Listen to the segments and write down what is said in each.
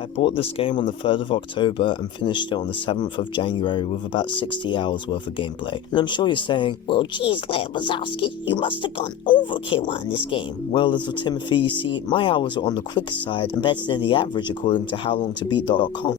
I bought this game on the 3rd of October and finished it on the 7th of January with about 60 hours worth of gameplay. And I'm sure you're saying, well geez Ladwozoski, you must have gone overkill on this game. Well, little Timothy, you see, my hours are on the quicker side and better than the average according to howlongtobeat.com.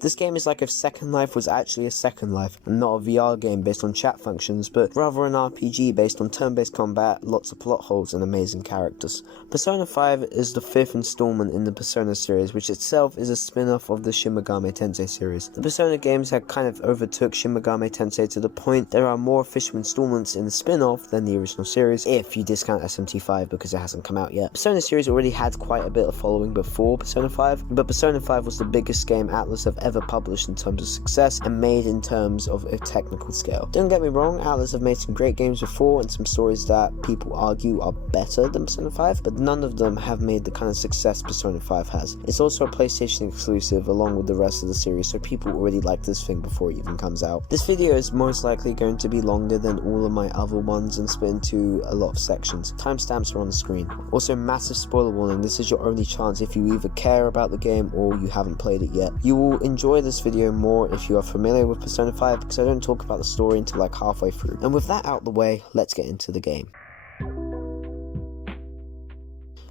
This game is like if Second Life was actually a Second Life, and not a VR game based on chat functions, but rather an RPG based on turn-based combat, lots of plot holes, and amazing characters. Persona 5 is the 5th installment in the Persona series, which itself is a spin-off of the Shin Megami Tensei series. The Persona games had kind of overtook Shin Megami Tensei to the point there are more official installments in the spin-off than the original series, if you discount SMT5 because it hasn't come out yet. Persona series already had quite a bit of following before Persona 5, but Persona 5 was the biggest game Atlus have ever published in terms of success and made in terms of a technical scale. Don't get me wrong, Atlus have made some great games before and some stories that people argue are better than Persona 5, but none of them have made the kind of success Persona 5 has. It's also a PlayStation exclusive along with the rest of the series, so people already like this thing before it even comes out. This video is most likely going to be longer than all of my other ones and split into a lot of sections. Timestamps are on the screen. Also, massive spoiler warning, this is your only chance if you either care about the game or you haven't played it yet. You will enjoy this video more if you are familiar with Persona 5 because I don't talk about the story until like halfway through. And with that out the way, let's get into the game.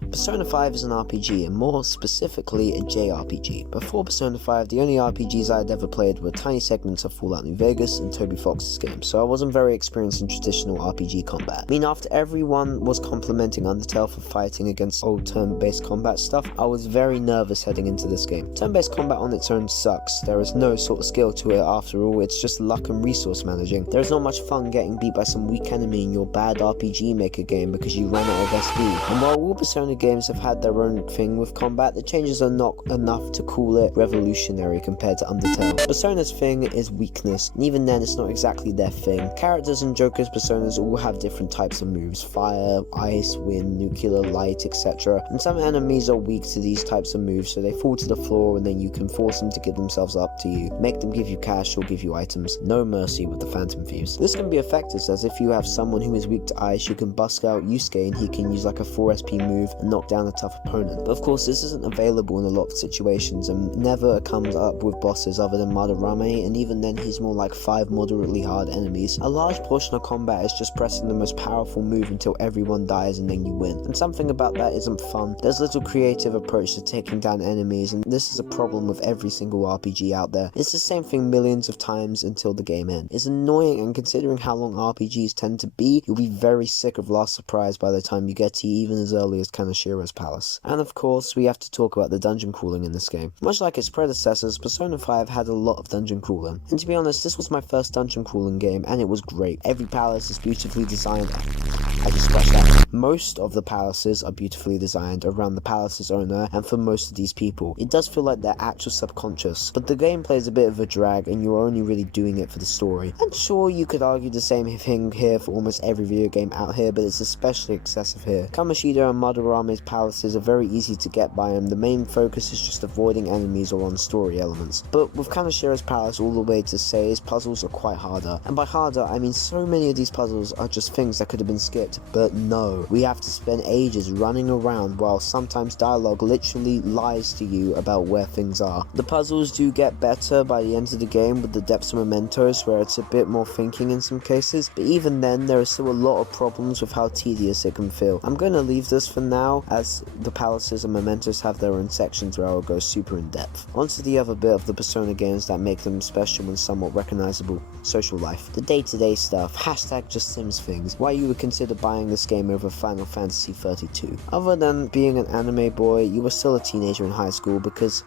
Persona 5 is an RPG, and more specifically a JRPG. Before Persona 5, the only RPGs I had ever played were tiny segments of Fallout New Vegas and Toby Fox's games, so I wasn't very experienced in traditional RPG combat. I mean, after everyone was complimenting Undertale for fighting against old turn-based combat stuff, I was very nervous heading into this game. Turn-based combat on its own sucks. There is no sort of skill to it after all, it's just luck and resource managing. There is not much fun getting beat by some weak enemy in your bad RPG Maker game because you ran out of SP. And while all Persona games have had their own thing with combat, the changes are not enough to call it revolutionary compared to Undertale. Persona's thing is weakness, and even then it's not exactly their thing. Characters and Joker's personas all have different types of moves: fire, ice, wind, nuclear, light, etc. And some enemies are weak to these types of moves, so they fall to the floor and then you can force them to give themselves up to you, make them give you cash or give you items. No mercy with the Phantom Thieves. This can be effective, as if you have someone who is weak to ice, you can busk out Yusuke and he can use like a 4 SP move and knock down a tough opponent. But of course this isn't available in a lot of situations and never comes up with bosses other than Madarame, and even then he's more like 5 moderately hard enemies. A large portion of combat is just pressing the most powerful move until everyone dies and then you win. And something about that isn't fun. There's little creative approach to taking down enemies, and this is a problem with every single RPG out there. It's the same thing millions of times until the game ends. It's annoying, and considering how long RPGs tend to be, you'll be very sick of Last Surprise by the time you get to even as early as Kanashiro's Palace. And of course, we have to talk about the dungeon crawling in this game. Much like its predecessors, Persona 5 had a lot of dungeon crawling. And to be honest, this was my first dungeon crawling game, and it was great. Every palace is beautifully designed. I just scratched that. Most of the palaces are beautifully designed around the palace's owner, and for most of these people, it does feel like they're actual subconscious. But the gameplay is a bit of a drag, and you're only really doing it for the story. And sure, you could argue the same thing here for almost every video game out here, but it's especially excessive here. Kamoshida and Madarame's palaces are very easy to get by, and the main focus is just avoiding enemies or on story elements. But with Kanashiro's Palace, all the way to say is puzzles are quite harder. And by harder, I mean so many of these puzzles are just things that could have been skipped, but no. We have to spend ages running around while sometimes dialogue literally lies to you about where things are. The puzzles do get better by the end of the game with the depths of Mementos, where it's a bit more thinking in some cases, but even then there are still a lot of problems with how tedious it can feel. I'm going to leave this for now, as the palaces and Mementos have their own sections where I'll go super in depth. Onto the other bit of the Persona games that make them special and somewhat recognizable: social life. The day-to-day stuff, hashtag just Sims things, why you would consider buying this game over Final Fantasy 32. Other than being an anime boy, you were still a teenager in high school because...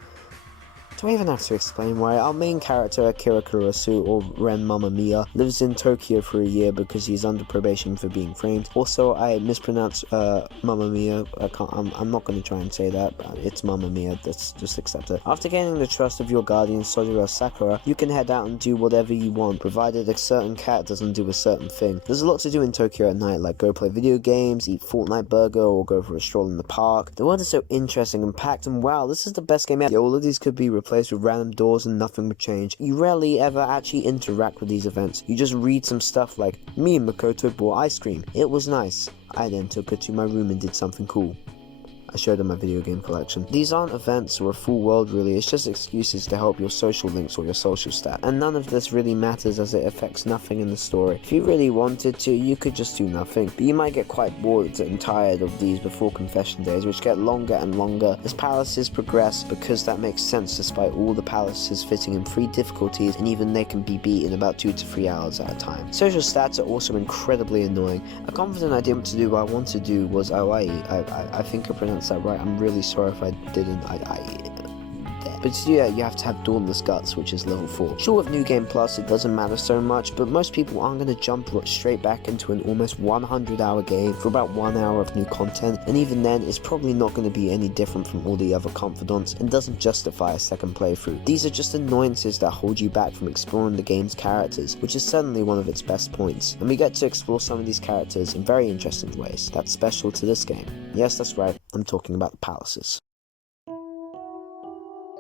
do I even have to explain why? Our main character, Akira Kurosu, or Ren Mamma Mia, lives in Tokyo for a year because he's under probation for being framed. Also, I mispronounced Mamma Mia. I'm not going to try and say that. It's Mamma Mia. Let's just accept it. After gaining the trust of your guardian, Sojiro Sakura, you can head out and do whatever you want, provided a certain cat doesn't do a certain thing. There's a lot to do in Tokyo at night, like go play video games, eat Fortnite burger, or go for a stroll in the park. The world is so interesting and packed, and wow, this is the best game ever. All of these could be replaced with random doors and nothing would change. You rarely ever actually interact with these events. You just read some stuff like, me and Makoto bought ice cream. It was nice. I then took her to my room and did something cool. I showed him my video game collection. These aren't events or a full world really, it's just excuses to help your social links or your social stat. And none of this really matters as it affects nothing in the story. If you really wanted to, you could just do nothing, but you might get quite bored and tired of these before confession days, which get longer and longer as palaces progress, because that makes sense despite all the palaces fitting in 3 difficulties, and even they can be beat in about 2 to 3 hours at a time. Social stats are also incredibly annoying. A confident idea what to do what I want to do was I think I pronounced that right. I'm really sorry if I didn't. But to do that, you have to have Dauntless Guts, which is level 4. Sure, with New Game Plus, it doesn't matter so much, but most people aren't going to jump straight back into an almost 100-hour game for about 1 hour of new content, and even then, it's probably not going to be any different from all the other confidants, and doesn't justify a second playthrough. These are just annoyances that hold you back from exploring the game's characters, which is certainly one of its best points, and we get to explore some of these characters in very interesting ways that's special to this game. Yes, that's right, I'm talking about the palaces.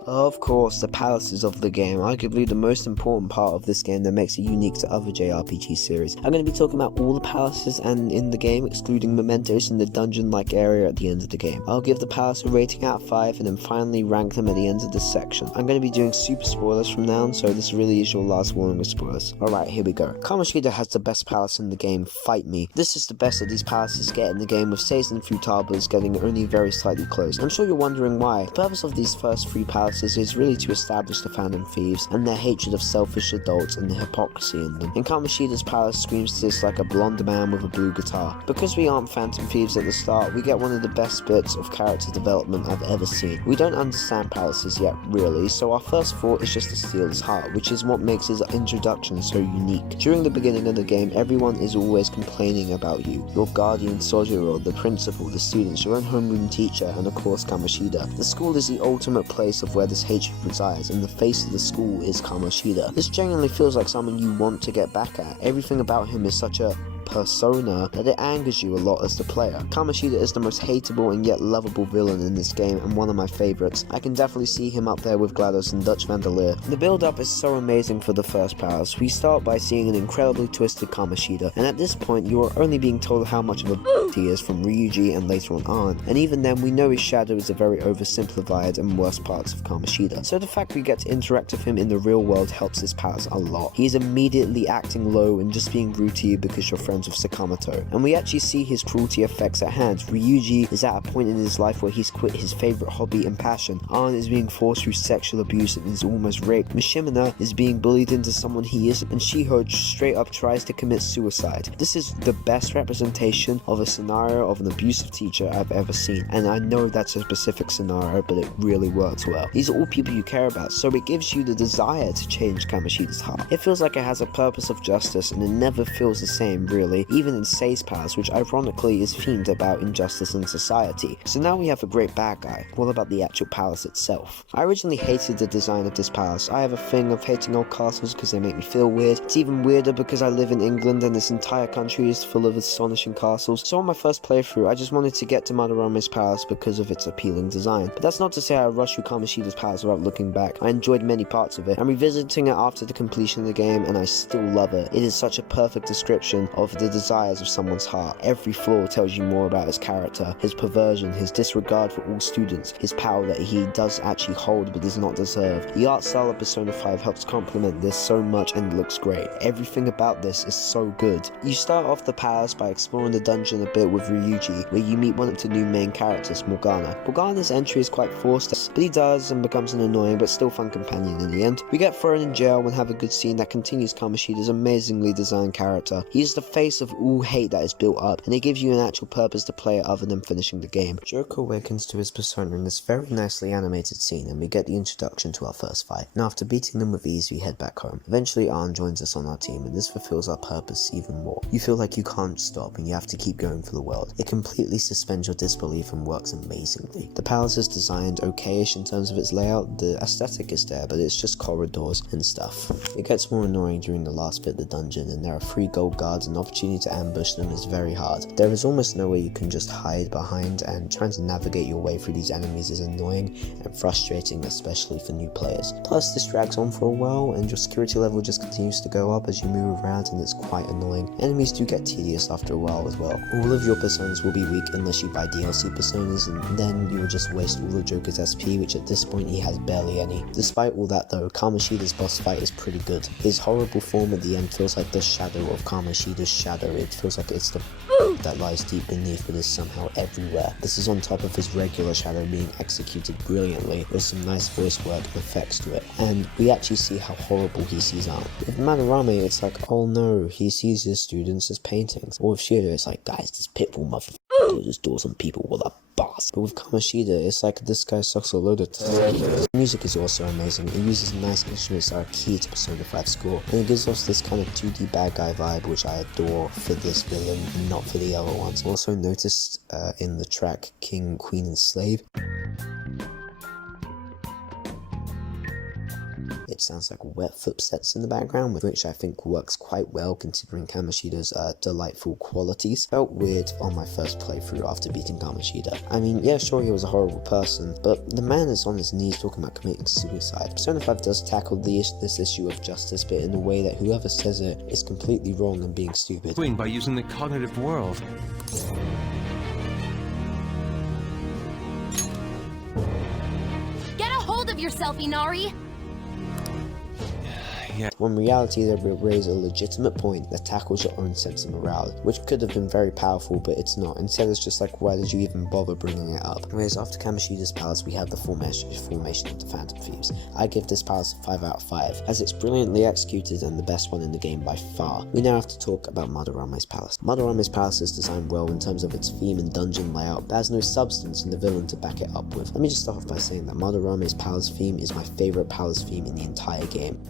Of course, the palaces of the game, arguably the most important part of this game that makes it unique to other JRPG series. I'm going to be talking about all the palaces and in the game, excluding Mementos in the dungeon-like area at the end of the game. I'll give the palace a rating out of 5 and then finally rank them at the end of this section. I'm going to be doing super spoilers from now on, so this really is your last warning with spoilers. Alright, here we go. Kamoshida has the best palace in the game, fight me. This is the best that these palaces get in the game, with Seis and Futaba's getting only very slightly close. I'm sure you're wondering why. The purpose of these first 3 palaces is really to establish the Phantom Thieves and their hatred of selfish adults and the hypocrisy in them. In Kamoshida's palace screams this like a blonde man with a blue guitar. Because we aren't Phantom Thieves at the start, we get one of the best bits of character development I've ever seen. We don't understand palaces yet, really, so our first thought is just to steal his heart, which is what makes his introduction so unique. During the beginning of the game, everyone is always complaining about you. Your guardian Sojiro, the principal, the students, your own homeroom teacher, and of course Kamoshida. The school is the ultimate place of where this hatred resides, and the face of the school is Kamoshida. This genuinely feels like someone you want to get back at. Everything about him is such a persona that it angers you a lot as the player. Kamoshida is the most hateable and yet lovable villain in this game, and one of my favorites. I can definitely see him up there with GLaDOS and Dutch Vandalier. The build up is so amazing for the first palace. We start by seeing an incredibly twisted Kamoshida, and at this point you are only being told how much of a he is from Ryuji and later on Arn, and even then we know his shadow is the very oversimplified and worst parts of Kamoshida. So the fact we get to interact with him in the real world helps this palace a lot. He is immediately acting low and just being rude to you because you're friends with Sakamoto, and we actually see his cruelty effects at hand. Ryuji is at a point in his life where he's quit his favorite hobby and passion. Arn is being forced through sexual abuse and is almost raped. Mishimina is being bullied into someone he isn't, and Shiho straight up tries to commit suicide. This is the best representation of a scenario of an abusive teacher I've ever seen, and I know that's a specific scenario, but it really works well. These are all people you care about, so it gives you the desire to change Kamoshida's heart. It feels like it has a purpose of justice, and it never feels the same really, even in Seis Palace, which ironically is themed about injustice in society. So now we have a great bad guy. What about the actual palace itself? I originally hated the design of this palace. I have a thing of hating old castles because they make me feel weird. It's even weirder because I live in England and this entire country is full of astonishing castles. So on my first playthrough, I just wanted to get to Madarame's palace because of its appealing design. But that's not to say I rushed through Kamoshida's palace without looking back. I enjoyed many parts of it. I'm revisiting it after the completion of the game and I still love it. It is such a perfect description of the desires of someone's heart. Every flaw tells you more about his character, his perversion, his disregard for all students, his power that he does actually hold but does not deserve. The art style of Persona 5 helps complement this so much and looks great. Everything about this is so good. You start off the palace by exploring the dungeon a bit with Ryuji, where you meet one of the new main characters, Morgana. Morgana's entry is quite forced, but he does and becomes an annoying but still fun companion in the end. We get thrown in jail and have a good scene that continues Kamoshida's amazingly designed character. He is the face of all hate that is built up, and it gives you an actual purpose to play it other than finishing the game. Joker awakens to his persona in this very nicely animated scene, and we get the introduction to our first fight. And after beating them with ease, we head back home. Eventually Arn joins us on our team, and this fulfills our purpose even more. You feel like you can't stop and you have to keep going for the world. It completely suspends your disbelief and works amazingly. The palace is designed okayish in terms of its layout. The aesthetic is there, but it's just corridors and stuff. It gets more annoying during the last bit of the dungeon, and there are 3 gold guards and opportunity to ambush them is very hard. There is almost no way you can just hide behind, and trying to navigate your way through these enemies is annoying and frustrating, especially for new players. Plus, this drags on for a while and your security level just continues to go up as you move around, and it's quite annoying. Enemies do get tedious after a while as well. All of your personas will be weak unless you buy DLC personas, and then you will just waste all of Joker's SP, which at this point he has barely any. Despite all that though, Kamoshida's boss fight is pretty good. His horrible form at the end feels like the shadow of Kamoshida's shadow. It feels like it's the that lies deep beneath but is somehow everywhere. This is on top of his regular shadow being executed brilliantly with some nice voice work and effects to it, and we actually see how horrible he sees art. With Madarame, it's like, oh no, he sees his students as paintings. Or with Shida, it's like, guys, this pitbull motherfucker just doors on people with a boss. But with Kamoshida, it's like, this guy sucks a load of The music is also amazing. It uses nice instruments that are key to Persona 5 score, and it gives us this kind of 2D bad guy vibe, which I adore for this villain, not for the other ones. Also noticed in the track King, Queen and Slave, it sounds like wet footsteps in the background, which I think works quite well considering Kamoshida's delightful qualities. Felt weird on my first playthrough after beating Kamoshida. I mean, yeah, sure, he was a horrible person, but the man is on his knees talking about committing suicide. Persona 5 does tackle this issue of justice, but in a way that whoever says it is completely wrong and being stupid. By using the cognitive world. Get a hold of yourself, Inari! When reality they raise a legitimate point that tackles your own sense of morale, which could have been very powerful, but it's not. Instead it's just like, why did you even bother bringing it up? Whereas after Kamoshida's palace we have the formation of the Phantom Thieves. I give this palace a 5 out of 5, as it's brilliantly executed and the best one in the game by far. We now have to talk about Madarame's palace. Madarame's palace is designed well in terms of its theme and dungeon layout, but has no substance in the villain to back it up with. Let me just start off by saying that Madarame's palace theme is my favourite palace theme in the entire game.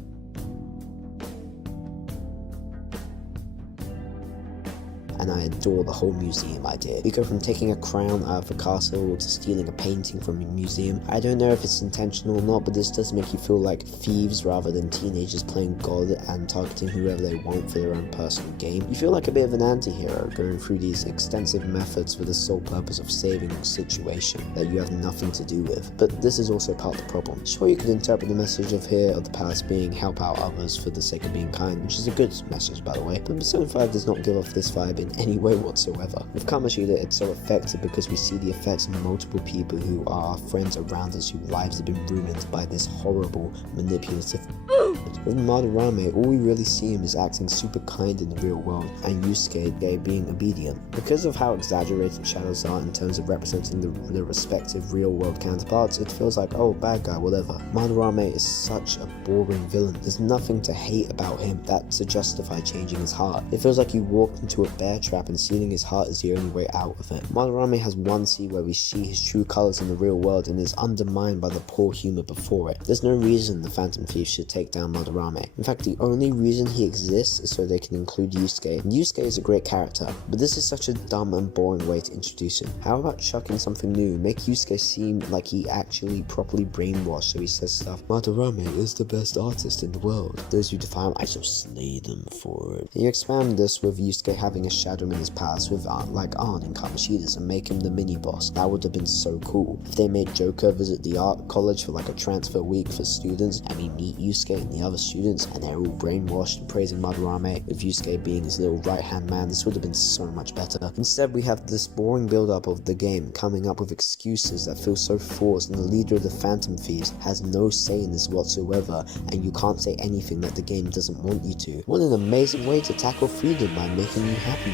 And I adore the whole museum idea. We go from taking a crown out of a castle to stealing a painting from a museum. I don't know if it's intentional or not, but this does make you feel like thieves rather than teenagers playing God and targeting whoever they want for their own personal gain. You feel like a bit of an anti-hero going through these extensive methods for the sole purpose of saving a situation that you have nothing to do with. But this is also part of the problem. Sure, you could interpret the message of the palace being help out others for the sake of being kind, which is a good message by the way, but Persona 5 does not give off this vibe in any way whatsoever. With Kamoshida, it's so effective because we see the effects of multiple people who are our friends around us whose lives have been ruined by this horrible, manipulative. With Madarame, all we really see him is acting super kind in the real world, and Yusuke being obedient. Because of how exaggerated shadows are in terms of representing the respective real world counterparts, it feels like, oh, bad guy, whatever. Madarame is such a boring villain. There's nothing to hate about him that to justify changing his heart. It feels like you walked into a bear trap and sealing his heart is the only way out of it. Madarame has one scene where we see his true colors in the real world and is undermined by the poor humor before it. There's no reason the Phantom Thieves should take down Madarame. In fact, the only reason he exists is so they can include Yusuke. And Yusuke is a great character, but this is such a dumb and boring way to introduce him. How about chucking something new? Make Yusuke seem like he actually properly brainwashed, so he says stuff, Madarame is the best artist in the world. Those who defy him, I shall slay them for it. You expand this with Yusuke having a shadow in his palace with like Arn and Kamoshida's and make him the mini-boss. That would have been so cool. If they made Joker visit the art college for like a transfer week for students, and we meet Yusuke and the other students, and they're all brainwashed and praising Madarame, with Yusuke being his little right-hand man, this would have been so much better. Instead, we have this boring build-up of the game, coming up with excuses that feel so forced, and the leader of the Phantom Thieves has no say in this whatsoever, and you can't say anything that the game doesn't want you to. What an amazing way to tackle freedom by making you happy.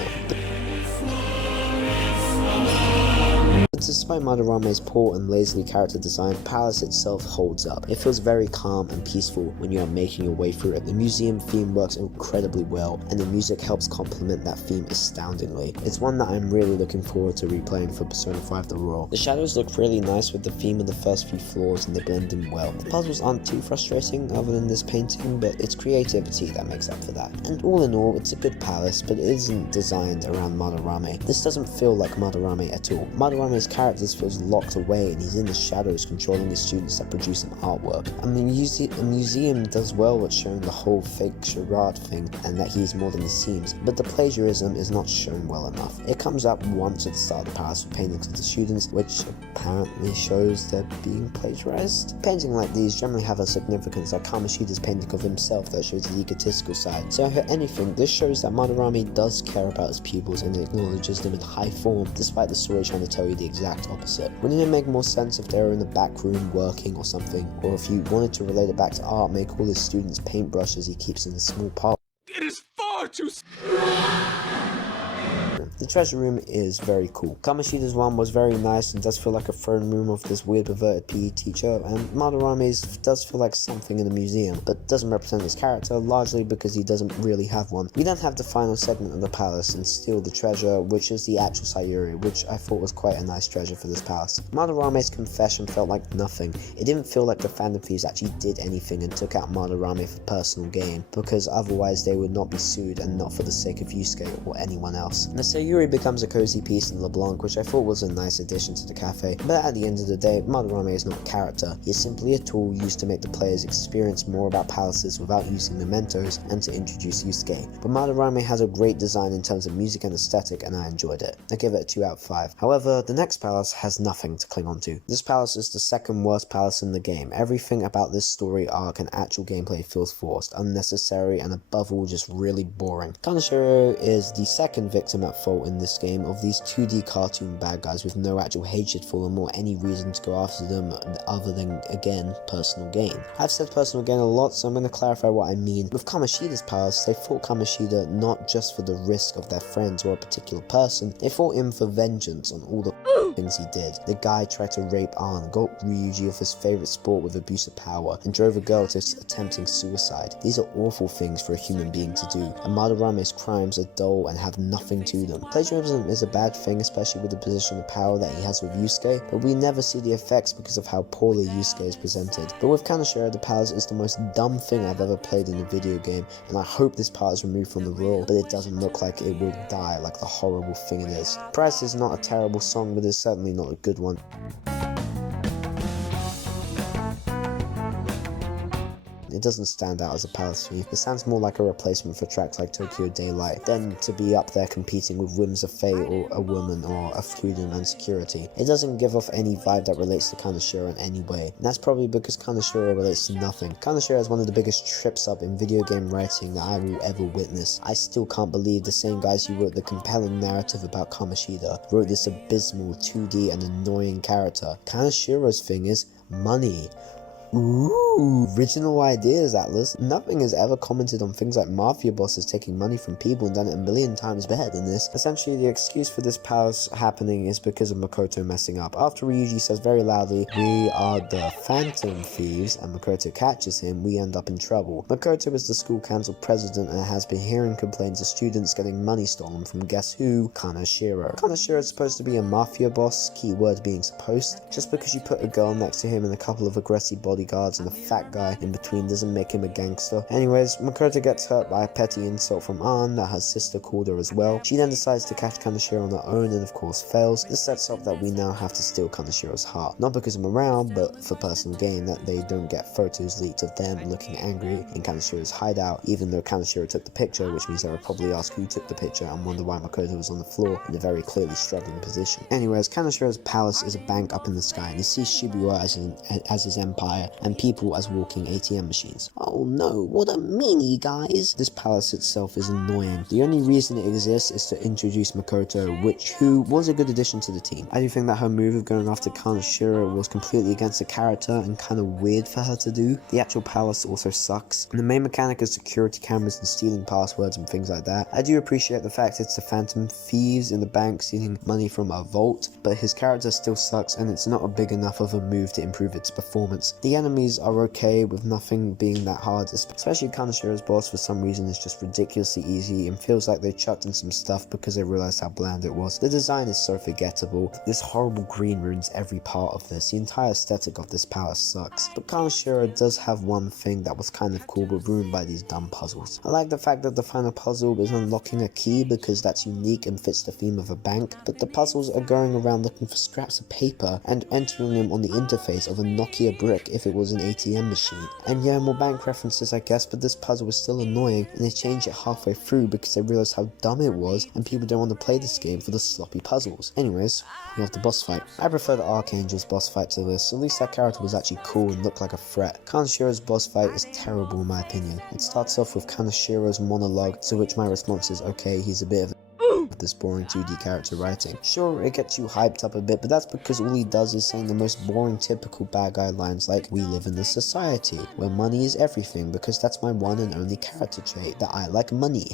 But despite Madarame's poor and lazily character design, the palace itself holds up. It feels very calm and peaceful when you are making your way through it. The museum theme works incredibly well, and the music helps complement that theme astoundingly. It's one that I'm really looking forward to replaying for Persona 5 The Royal. The shadows look really nice with the theme of the first few floors, and they blend in well. The puzzles aren't too frustrating other than this painting, but it's creativity that makes up for that. And all in all, it's a good palace, but it isn't designed around Madarame. This doesn't feel like Madarame at all. Madarame's character feels locked away and he's in the shadows controlling the students that produce an artwork. I mean, a museum does well with showing the whole fake charade thing and that he's more than he seems, but the plagiarism is not shown well enough. It comes up once at the start of the palace with paintings of the students, which apparently shows they're being plagiarized. Paintings like these generally have a significance, like Kamoshida's painting of himself that shows the egotistical side. So if anything, this shows that Madarame does care about his pupils and acknowledges them in high form, despite the story trying to tell you the exact opposite. Wouldn't it make more sense if they were in the back room working or something? Or if you wanted to relate it back to art, make all his students paintbrushes he keeps in a small pot. It is far too. The treasure room is very cool. Kamoshida's one was very nice and does feel like a throne room of this weird perverted PE teacher, and Madarame's does feel like something in a museum, but doesn't represent his character, largely because he doesn't really have one. We then have the final segment of the palace and steal the treasure, which is the actual Sayuri, which I thought was quite a nice treasure for this palace. Madarame's confession felt like nothing. It didn't feel like the Phantom Thieves actually did anything and took out Madarame for personal gain, because otherwise they would not be sued and not for the sake of Yusuke or anyone else. The Sayuri becomes a cozy piece in LeBlanc, which I thought was a nice addition to the cafe, but at the end of the day, Madarame is not a character. He is simply a tool used to make the players experience more about palaces without using mementos and to introduce Yusuke. But Madarame has a great design in terms of music and aesthetic, and I enjoyed it. I give it a 2 out of 5. However, the next palace has nothing to cling on to. This palace is the second worst palace in the game. Everything about this story arc and actual gameplay feels forced, unnecessary, and above all just really boring. Kaneshiro is the second victim at fault in this game of these 2D cartoon bad guys with no actual hatred for them or any reason to go after them other than, again, personal gain. I've said personal gain a lot, so I'm going to clarify what I mean. With Kamoshida's palace, they fought Kamoshida not just for the risk of their friends or a particular person, they fought him for vengeance on all the things he did. The guy tried to rape Ann, got Ryuji of his favourite sport with abuse of power, and drove a girl to attempting suicide. These are awful things for a human being to do, and Madarame's crimes are dull and have nothing to them. Plagiarism is a bad thing, especially with the position of power that he has with Yusuke, but we never see the effects because of how poorly Yusuke is presented. But with Kaneshiro, the palace is the most dumb thing I've ever played in a video game, and I hope this part is removed from the rule, but it doesn't look like it will die like the horrible thing it is. Price is not a terrible song, but it's certainly not a good one. It doesn't stand out as a palace theme. It sounds more like a replacement for tracks like Tokyo Daylight than to be up there competing with Whims of Fate or A Woman or A Freedom and Security. It doesn't give off any vibe that relates to Kaneshiro in any way, and that's probably because Kaneshiro relates to nothing. Kaneshiro is one of the biggest trips up in video game writing that I will ever witness. I still can't believe the same guys who wrote the compelling narrative about Kamoshida wrote this abysmal 2D and annoying character. Kaneshiro's thing is money. Ooh, original ideas, Atlas. Nothing has ever commented on things like mafia bosses taking money from people and done it a million times better than this. Essentially, the excuse for this palace happening is because of Makoto messing up. After Ryuji says very loudly, "We are the Phantom Thieves," and Makoto catches him, we end up in trouble. Makoto is the school council president and has been hearing complaints of students getting money stolen from guess who? Kaneshiro. Kaneshiro is supposed to be a mafia boss, keyword being supposed. Just because you put a girl next to him and a couple of aggressive bodyguards and a fat guy in between doesn't make him a gangster. Anyways, Makoto gets hurt by a petty insult from Ann that her sister called her as well. She then decides to catch Kaneshiro on her own and of course fails. This sets up that we now have to steal Kaneshiro's heart. Not because of morale, but for personal gain, that they don't get photos leaked of them looking angry in Kaneshiro's hideout, even though Kaneshiro took the picture, which means they would probably ask who took the picture and wonder why Makoto was on the floor in a very clearly struggling position. Anyways, Kaneshiro's palace is a bank up in the sky and he sees Shibuya as his empire and people as walking ATM machines. Oh no, what a meanie, guys. This palace itself is annoying. The only reason it exists is to introduce Makoto, who was a good addition to the team. I do think that her move of going after Kaneshiro was completely against the character and kind of weird for her to do. The actual palace also sucks. And the main mechanic is security cameras and stealing passwords and things like that. I do appreciate the fact it's the Phantom Thieves in the bank stealing money from a vault, but his character still sucks and it's not a big enough of a move to improve its performance. The enemies are okay with nothing being that hard, especially Kanashiro's boss for some reason is just ridiculously easy and feels like they chucked in some stuff because they realized how bland it was. The design is so forgettable, this horrible green ruins every part of this, the entire aesthetic of this palace sucks. But Kanashiro does have one thing that was kind of cool but ruined by these dumb puzzles. I like the fact that the final puzzle is unlocking a key because that's unique and fits the theme of a bank, but the puzzles are going around looking for scraps of paper and entering them on the interface of a Nokia brick if it was an ATM machine. And yeah, more bank references I guess, but this puzzle was still annoying and they changed it halfway through because they realized how dumb it was and people don't want to play this game for the sloppy puzzles. Anyways, we have the boss fight. I prefer the Archangel's boss fight to this, at least that character was actually cool and looked like a threat. Kanashiro's boss fight is terrible in my opinion. It starts off with Kanashiro's monologue, to which my response is okay, he's a bit of this boring 2D character writing. Sure, it gets you hyped up a bit, but that's because all he does is saying the most boring typical bad guy lines like, we live in a society where money is everything, because that's my one and only character trait, that I like money.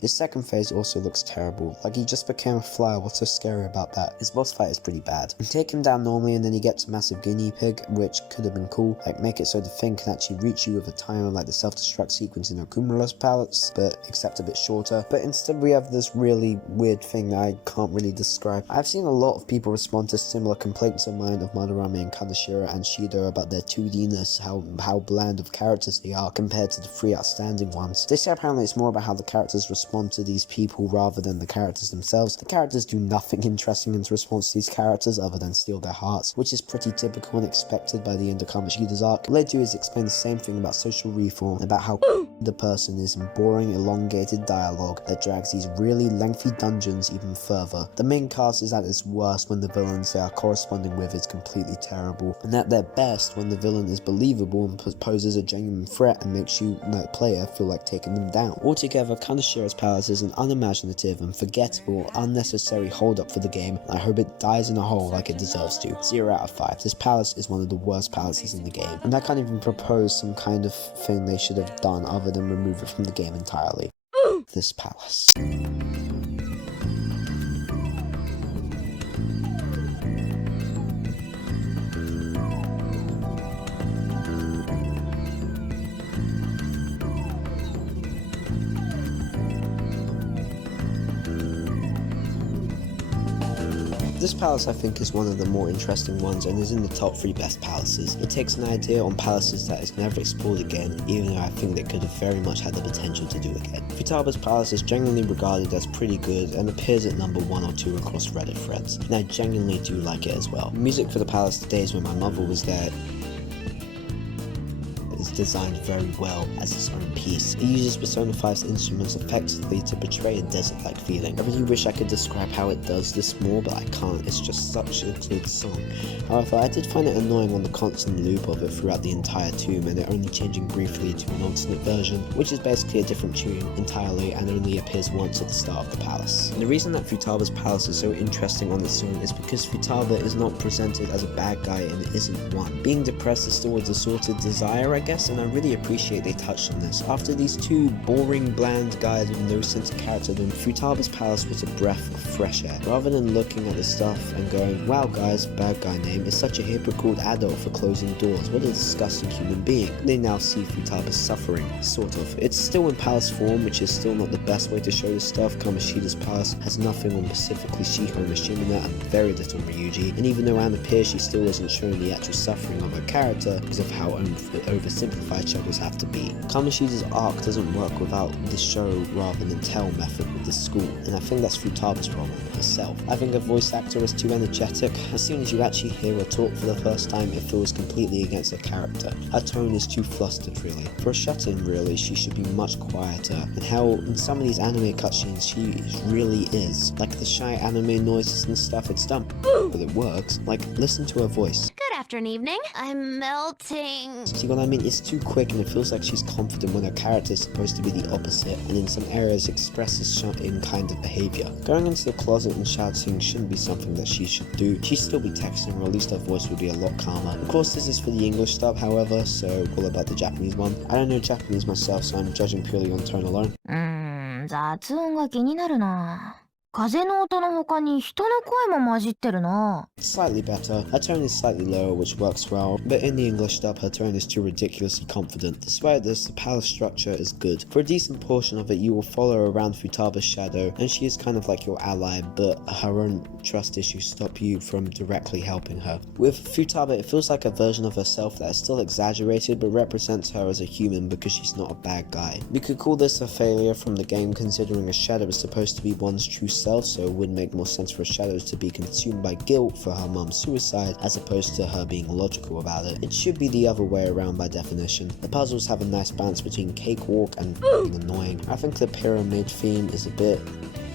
His second phase also looks terrible, like he just became a fly. What's so scary about that? His boss fight is pretty bad. You take him down normally and then he gets a massive guinea pig, which could have been cool, like make it so the thing can actually reach you with a timer like the self-destruct sequence in Okumura's palace, but except a bit shorter. But instead we have this really weird thing that I can't really describe. I've seen a lot of people respond to similar complaints of mine of Madarame and Kanashiro and Shido about their 2D-ness, how bland of characters they are compared to the 3 outstanding ones. They say apparently it's more about how the characters respond to these people rather than the characters themselves. The characters do nothing interesting in response to these characters other than steal their hearts, which is pretty typical and expected by the end of Kamoshida's arc. What they do is explain the same thing about social reform, about how the person is in boring, elongated dialogue that drags these really lengthy dungeons even further. The main cast is at its worst when the villains they are corresponding with is completely terrible, and at their best when the villain is believable and poses a genuine threat and makes you, the player, feel like taking them down. Altogether, Kanashiro's Palace is an unimaginative and forgettable, unnecessary hold-up for the game, and I hope it dies in a hole like it deserves to. 0 out of 5. This palace is one of the worst palaces in the game, and I can't even propose some kind of thing they should have done other than remove it from the game entirely. This palace. This palace I think is one of the more interesting ones and is in the top 3 best palaces. It takes an idea on palaces that is never explored again, even though I think they could have very much had the potential to do again. Futaba's palace is generally regarded as pretty good and appears at number 1 or 2 across Reddit threads, and I genuinely do like it as well. Music for the palace the days when my mother was there is designed very well as its own piece. It uses Persona 5's instruments effectively to portray a desert-like feeling. I really wish I could describe how it does this more, but I can't. It's just such a good song. However, I did find it annoying on the constant loop of it throughout the entire tune, and it only changing briefly to an alternate version, which is basically a different tune entirely and only appears once at the start of the palace. And the reason that Futaba's palace is so interesting on its own is because Futaba is not presented as a bad guy and it isn't one. Being depressed is still a distorted desire, I guess, and I really appreciate they touched on this. After these 2 boring, bland guys with no sense of character, then Futaba's palace was a breath of fresh air. Rather than looking at the stuff and going, wow guys, bad guy name is such a hypocritical adult for closing doors, what a disgusting human being. They now see Futaba's suffering, sort of. It's still in palace form, which is still not the best way to show this stuff. Kamashida's palace has nothing on specifically Shiho and Shimina and very little Ryuji, and even though Anne appears, she still isn't showing the actual suffering of her character because of how oversimplified shadows have to be. Kamashida's arc doesn't work without this show rather than tell method with this school, and I think that's Futaba's problem herself. I think a voice actor is too energetic. As soon as you actually hear her talk for the first time, it feels completely against her character. Her tone is too flustered really. For a shut-in really, she should be much quieter, and how in some of these anime cutscenes she really is. Like the shy anime noises and stuff, it's dumb, but it works. Like, listen to her voice. Good afternoon, evening. I'm melting. See what I mean? It's too quick and it feels like she's confident when her character is supposed to be the opposite, and in some areas expresses shouting kind of behavior. Going into the closet and shouting shouldn't be something that she should do. She'd still be texting, or at least her voice would be a lot calmer. Of course this is for the English dub, however, so all about the Japanese one. I don't know Japanese myself, so I'm judging purely on tone alone. 雑音が気になるな。風の音の他に人の声も混じってるな。 Slightly better. Her tone is slightly lower, which works well, but in the English dub, her tone is too ridiculously confident. Despite this, the palace structure is good. For a decent portion of it, you will follow around Futaba's shadow, and she is kind of like your ally, but her own trust issues stop you from directly helping her. With Futaba, it feels like a version of herself that is still exaggerated, but represents her as a human because she's not a bad guy. You could call this a failure from the game, considering a shadow is supposed to be one's true self, so it would make more sense for a shadow to be consumed by guilt for her mum's suicide as opposed to her being logical about it. It should be the other way around by definition. The puzzles have a nice balance between cakewalk and annoying. I think the pyramid theme is a bit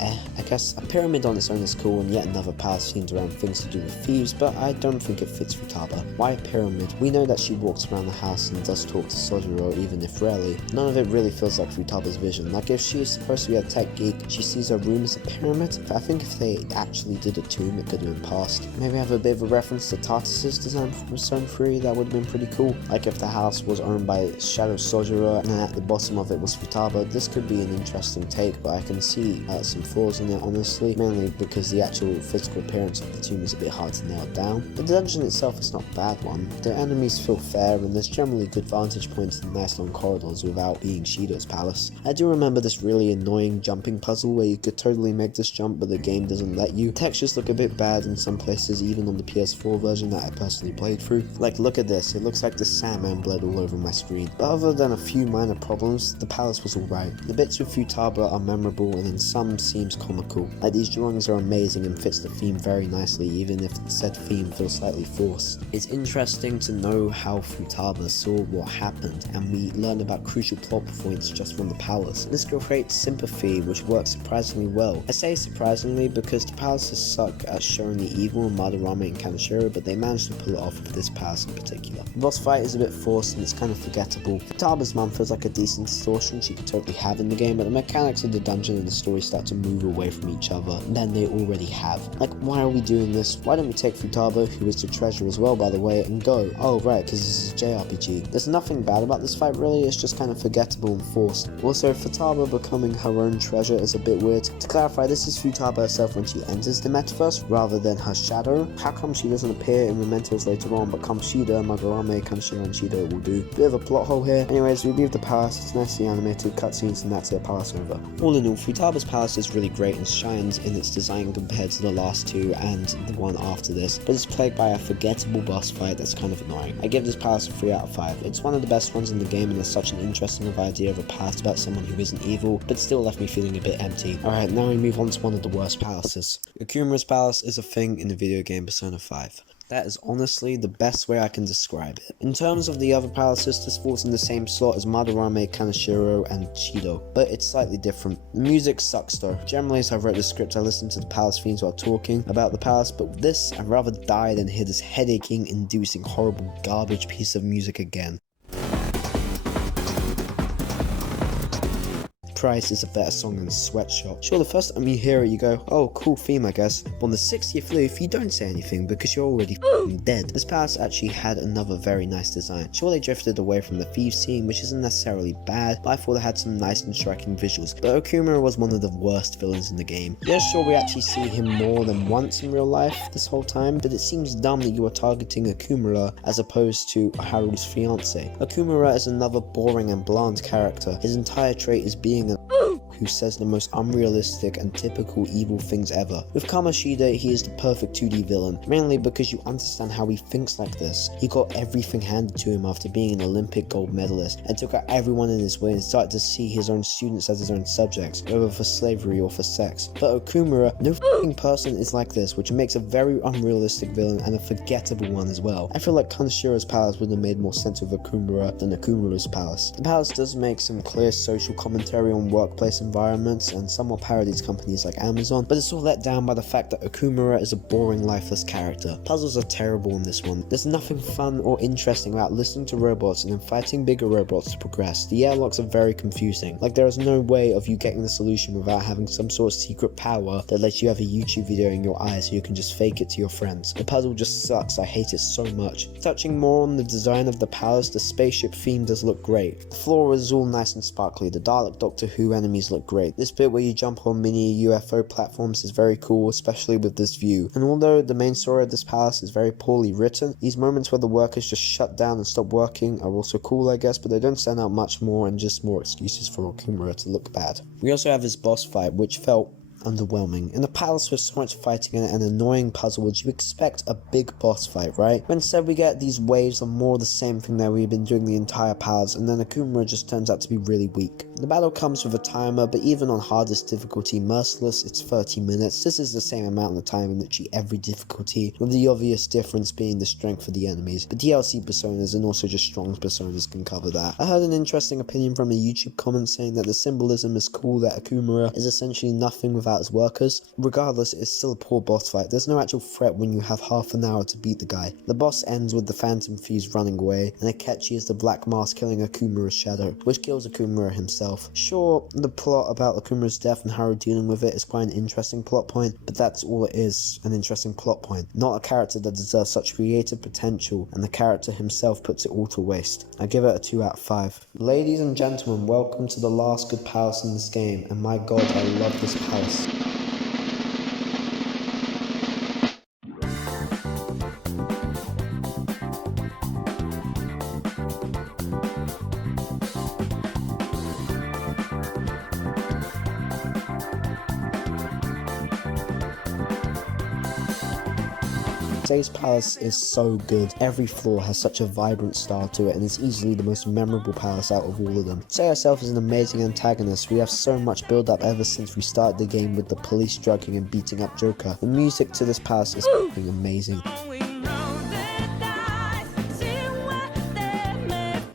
I guess a pyramid on its own is cool, and yet another palace themed around things to do with thieves, but I don't think it fits Futaba. Why a pyramid? We know that she walks around the house and does talk to Sojiro, even if rarely. None of it really feels like Futaba's vision. Like, if she is supposed to be a tech geek, she sees her room as a pyramid. I think if they actually did a tomb, it could have been passed. Maybe have a bit of a reference to Tartus's design from Persona 3, that would have been pretty cool. Like if the house was owned by Shadow Sojiro and at the bottom of it was Futaba. This could be an interesting take, but I can see some flaws in it, honestly, mainly because the actual physical appearance of the tomb is a bit hard to nail down. But the dungeon itself is not a bad one. The enemies feel fair, and there's generally good vantage points and nice long corridors without being Shido's palace. I do remember this really annoying jumping puzzle where you could totally make this jump, but the game doesn't let you. Textures look a bit bad in some places, even on the PS4 version that I personally played through. Like, look at this, it looks like the Sandman bled all over my screen. But other than a few minor problems, the palace was alright. The bits with Futaba are memorable, and in some seems comical. Like, these drawings are amazing and fits the theme very nicely, even if said theme feels slightly forced. It's interesting to know how Futaba saw what happened, and we learn about crucial plot points just from the palace. This creates sympathy, which works surprisingly well. I say surprisingly because the palaces suck at showing the evil in Madarame and Kaneshiro, but they managed to pull it off with this palace in particular. The boss fight is a bit forced and it's kind of forgettable. Futaba's mum feels like a decent distortion she could totally have in the game, but the mechanics of the dungeon and the story start to move away from each other than they already have. Like, why are we doing this? Why don't we take Futaba, who is the treasure as well by the way, and go, oh right, because this is a JRPG. There's nothing bad about this fight really, it's just kind of forgettable and forced. Also, Futaba becoming her own treasure is a bit weird. To clarify, this is Futaba herself when she enters the metaverse, rather than her shadow. How come she doesn't appear in Mementos later on, but come Shida, Madarame, Kaneshiro, and Shida will do? Bit of a plot hole here. Anyways, we leave the palace, it's nicely animated cutscenes, and that's it, palace over. All in all, Futaba's palace is really great and shines in its design compared to the last two and the one after this, but it's plagued by a forgettable boss fight that's kind of annoying. I give this palace a 3 out of 5. It's one of the best ones in the game, and there's such an interesting idea of a past about someone who isn't evil, but still left me feeling a bit empty. Alright, now we move on to one of the worst palaces. Akumura's palace is a thing in the video game Persona 5. That is honestly the best way I can describe it. In terms of the other palaces, this falls in the same slot as Madarame, Kaneshiro, and Shido, but it's slightly different. The music sucks though. Generally, as I wrote the script, I listened to the palace themes while talking about the palace, but with this, I'd rather die than hear this headache-ing, inducing, horrible garbage piece of music again. Price is a better song than Sweatshop. Sure, the first time you hear it, you go, oh, cool theme, I guess. But on the 60th loop, you don't say anything because you're already dead. This palace actually had another very nice design. Sure, they drifted away from the thieves scene, which isn't necessarily bad, but I thought it had some nice and striking visuals. But Okumura was one of the worst villains in the game. Yeah, sure, we actually see him more than once in real life this whole time, but it seems dumb that you are targeting Okumura as opposed to Haru's fiance. Okumura is another boring and bland character. His entire trait is being who says the most unrealistic and typical evil things ever. With Kamoshida, he is the perfect 2D villain, mainly because you understand how he thinks like this. He got everything handed to him after being an Olympic gold medalist, and took out everyone in his way and started to see his own students as his own subjects, whether for slavery or for sex. But Okumura, no f***ing person is like this, which makes a very unrealistic villain and a forgettable one as well. I feel like Kaneshiro's palace would have made more sense with Okumura than Okumura's palace. The palace does make some clear social commentary on workplace environments and somewhat parodies companies like Amazon, but it's all let down by the fact that Okumura is a boring, lifeless character. Puzzles are terrible in this one. There's nothing fun or interesting about listening to robots and then fighting bigger robots to progress. The airlocks are very confusing. Like, there is no way of you getting the solution without having some sort of secret power that lets you have a YouTube video in your eye so you can just fake it to your friends. The puzzle just sucks, I hate it so much. Touching more on the design of the palace, the spaceship theme does look great. The floor is all nice and sparkly. The Dalek Doctor Who enemies look look great. This bit where you jump on mini UFO platforms is very cool, especially with this view. And although the main story of this palace is very poorly written, these moments where the workers just shut down and stop working are also cool, I guess, but they don't stand out much more and just more excuses for Okumura to look bad. We also have his boss fight, which felt underwhelming. In a palace with so much fighting and an annoying puzzle, would you expect a big boss fight, right? But instead we get these waves of more the same thing that we've been doing the entire palace, and then Akumura just turns out to be really weak. The battle comes with a timer, but even on hardest difficulty, Merciless, it's 30 minutes. This is the same amount of time in literally every difficulty, with the obvious difference being the strength of the enemies. But DLC personas and also just strong personas can cover that. I heard an interesting opinion from a YouTube comment saying that the symbolism is cool that Akumura is essentially nothing without his workers. Regardless, it's still a poor boss fight. There's no actual threat when you have half an hour to beat the guy. The boss ends with the Phantom Thieves running away, and Akechi is the Black Mask killing Akumura's shadow, which kills Akumura himself. Sure, the plot about Akumura's death and Haru dealing with it is quite an interesting plot point, but that's all it is, an interesting plot point. Not a character that deserves such creative potential, and the character himself puts it all to waste. I give it a 2 out of 5. Ladies and gentlemen, welcome to the last good palace in this game, and my god, I love this palace. Say's palace is so good. Every floor has such a vibrant style to it, and it's easily the most memorable palace out of all of them. Say herself is an amazing antagonist. We have so much build up ever since we started the game with the police drugging and beating up Joker. The music to this palace is f***ing amazing.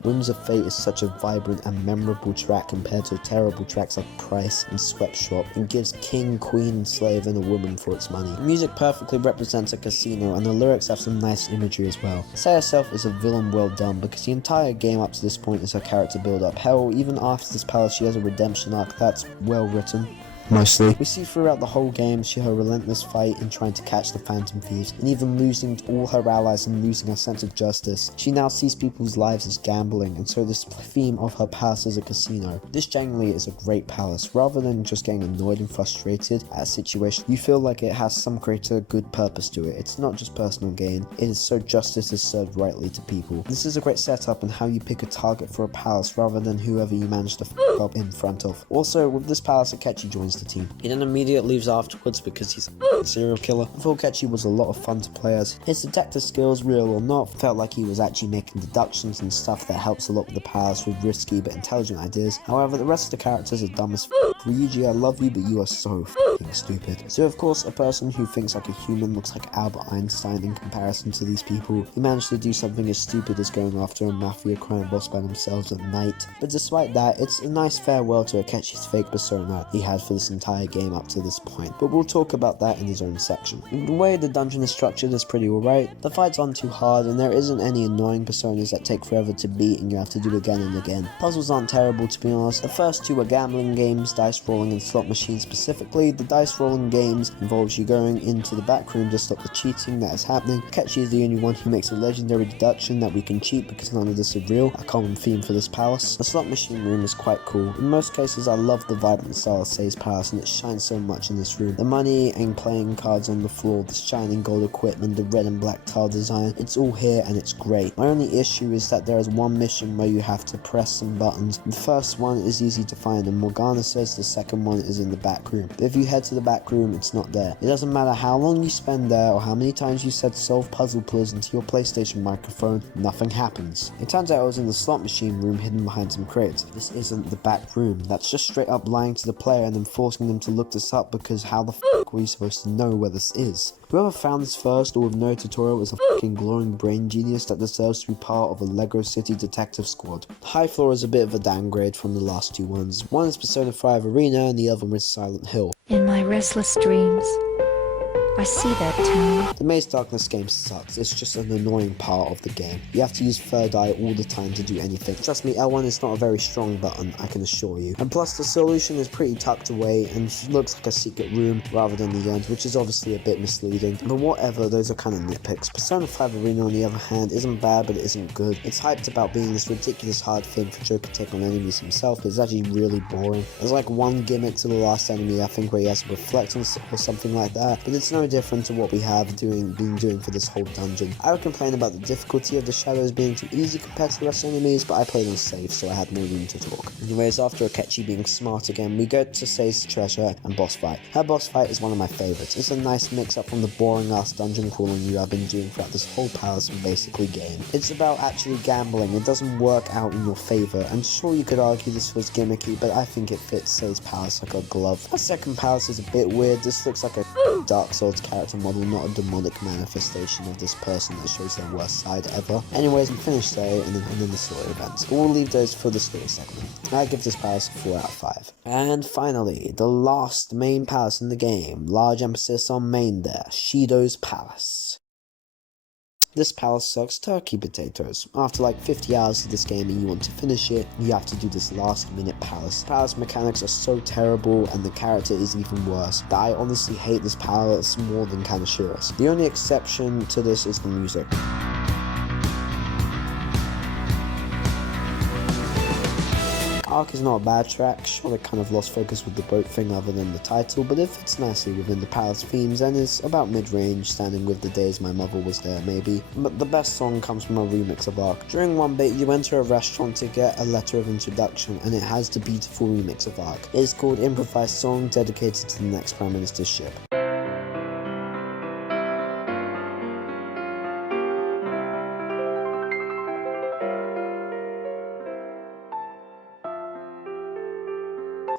Winds of Fate is such a vibrant and memorable track compared to terrible tracks like Price and Sweatshop, and gives king, queen, and slave and a woman for its money. The music perfectly represents a casino, and the lyrics have some nice imagery as well. Say herself is a villain well done, because the entire game up to this point is her character build up. Hell, even after this palace she has a redemption arc that's well written. Mostly. We see throughout the whole game her relentless fight in trying to catch the Phantom Thieves, and even losing all her allies and losing her sense of justice. She now sees people's lives as gambling, and so this theme of her palace is a casino. This genuinely is a great palace. Rather than just getting annoyed and frustrated at a situation, you feel like it has some greater good purpose to it. It's not just personal gain, it is so justice is served rightly to people. This is a great setup in how you pick a target for a palace rather than whoever you manage to f*** up in front of. Also, with this palace, Akechi joins the team. He then immediately leaves afterwards because he's a serial killer. I thought Akechi was a lot of fun to play as. His detective skills, real or not, felt like he was actually making deductions and stuff that helps a lot with the palace with risky but intelligent ideas. However, the rest of the characters are dumb as f***. Ryuji, I love you, but you are so f***ing stupid. So of course, a person who thinks like a human looks like Albert Einstein in comparison to these people. He managed to do something as stupid as going after a mafia crime boss by themselves at night. But despite that, it's a nice farewell to Akechi's fake persona he had for this entire game up to this point, but we'll talk about that in his own section. The way the dungeon is structured is pretty alright. The fights aren't too hard, and there isn't any annoying personas that take forever to beat and you have to do again and again. Puzzles aren't terrible, to be honest. The first two are gambling games, dice rolling and slot machines specifically. The dice rolling games involves you going into the back room to stop the cheating that is happening. Akechi is the only one who makes a legendary deduction that we can cheat because none of this is real, a common theme for this palace. The slot machine room is quite cool. In most cases, I love the vibrant style of Say's palace, and it shines so much in this room. The money and playing cards on the floor, the shining gold equipment, the red and black tile design, it's all here and it's great. My only issue is that there is one mission where you have to press some buttons. The first one is easy to find, and Morgana says the second one is in the back room. But if you head to the back room, it's not there. It doesn't matter how long you spend there or how many times you said solve puzzle clues into your PlayStation microphone, nothing happens. It turns out I was in the slot machine room hidden behind some crates. This isn't the back room. That's just straight up lying to the player and then forcing them to look this up, because how the f*** were you supposed to know where this is? Whoever found this first or with no tutorial is a fucking glowing brain genius that deserves to be part of a Lego City detective squad. The high floor is a bit of a downgrade from the last two ones. One is Persona 5 Arena and the other one is Silent Hill. In my restless dreams, I see that, Tony. The Maze Darkness game sucks, it's just an annoying part of the game. You have to use third eye all the time to do anything. Trust me, L1 is not a very strong button, I can assure you. And plus the solution is pretty tucked away and looks like a secret room rather than the end, which is obviously a bit misleading. But whatever, those are kind of nitpicks. Persona 5 Arena on the other hand isn't bad, but it isn't good. It's hyped about being this ridiculous hard thing for Joker to take on enemies himself, but it's actually really boring. There's like one gimmick to the last enemy, I think, where he has to reflect on or something like that, but it's no different to what we have been doing for this whole dungeon. I would complain about the difficulty of the shadows being too easy compared to the rest of the enemies, but I played on safe, so I had more room to talk. Anyways, after Akechi being smart again, we go to Sei's treasure and boss fight. Her boss fight is one of my favorites. It's a nice mix up from the boring ass dungeon crawling you have been doing throughout this whole palace and basically game. It's about actually gambling. It doesn't work out in your favor, and sure, you could argue this was gimmicky, but I think it fits Sei's palace like a glove. Her second palace is a bit weird. This looks like a Dark Souls character model, not a demonic manifestation of this person that shows their worst side ever. Anyways, we finished Sei and then the story events, but we'll leave those for the story segment. I give this palace a 4 out of 5. And finally, the last main palace in the game, large emphasis on main there, Shido's palace. This palace sucks turkey potatoes. After like 50 hours of this game and you want to finish it, you have to do this last minute palace. Palace mechanics are so terrible and the character is even worse that I honestly hate this palace more than Kaneshira's. The only exception to this is the music. Arc is not a bad track, sure it kind of lost focus with the boat thing other than the title, but it fits nicely within the palace themes and is about mid-range, standing with The Days My Mother Was There maybe. But the best song comes from a remix of Arc. During one bit you enter a restaurant to get a letter of introduction and it has the beautiful remix of Arc. It is called Improvised Song, dedicated to the next Prime Minister's ship.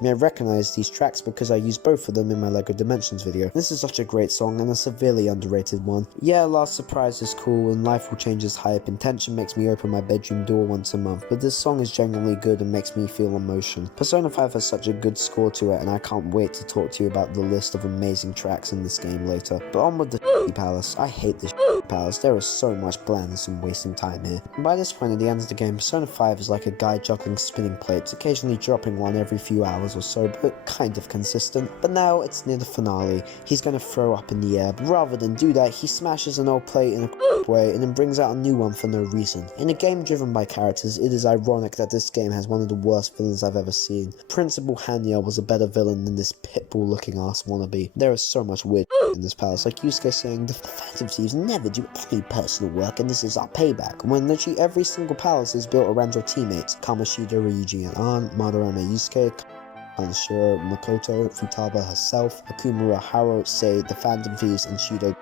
You may recognize these tracks because I used both of them in my LEGO Dimensions video. This is such a great song and a severely underrated one. Yeah, Last Surprise is cool and Life Will Change is hype and tension makes me open my bedroom door once a month, but this song is genuinely good and makes me feel emotion. Persona 5 has such a good score to it and I can't wait to talk to you about the list of amazing tracks in this game later. But on with the palace. I hate this palace. There is so much blandness and wasting time here. And by this point at the end of the game, Persona 5 is like a guy juggling spinning plates, occasionally dropping one every few hours or so, but kind of consistent. But now it's near the finale. He's gonna throw up in the air, but rather than do that, he smashes an old plate in a way and then brings out a new one for no reason. In a game driven by characters, it is ironic that this game has one of the worst villains I've ever seen. Principal Hanya was a better villain than this pitbull looking ass wannabe. There is so much weird in this palace, like Yusuke saying, the Phantom Thieves never do any personal work and this is our payback, when literally every single palace is built around your teammates. Kamoshida, Ryuji and Ann, Madarame Yusuke, Kaneshiro, Makoto, Futaba herself, Akumura, Haro, Sei, the Phantom Thieves, and Shido.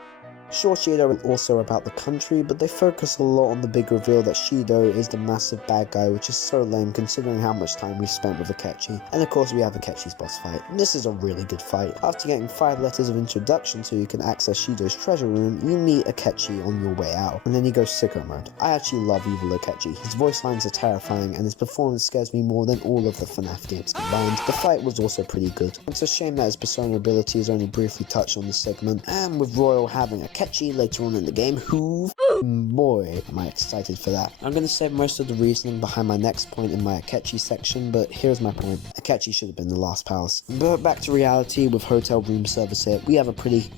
Sure, Shido is also about the country, but they focus a lot on the big reveal that Shido is the massive bad guy, which is so lame considering how much time we spent with Akechi. And of course we have Akechi's boss fight. This is a really good fight. After getting 5 letters of introduction so you can access Shido's treasure room, you meet Akechi on your way out, and then he goes sicko mode. I actually love evil Akechi. His voice lines are terrifying and his performance scares me more than all of the FNAF games combined. The fight was also pretty good. It's a shame that his persona ability is only briefly touched on this segment, and with Royal having Akechi later on in the game, who boy am I excited for that. I'm going to save most of the reasoning behind my next point in my Akechi section, but here's my point. Akechi should have been the last palace. But back to reality, with hotel room service here, we have a pretty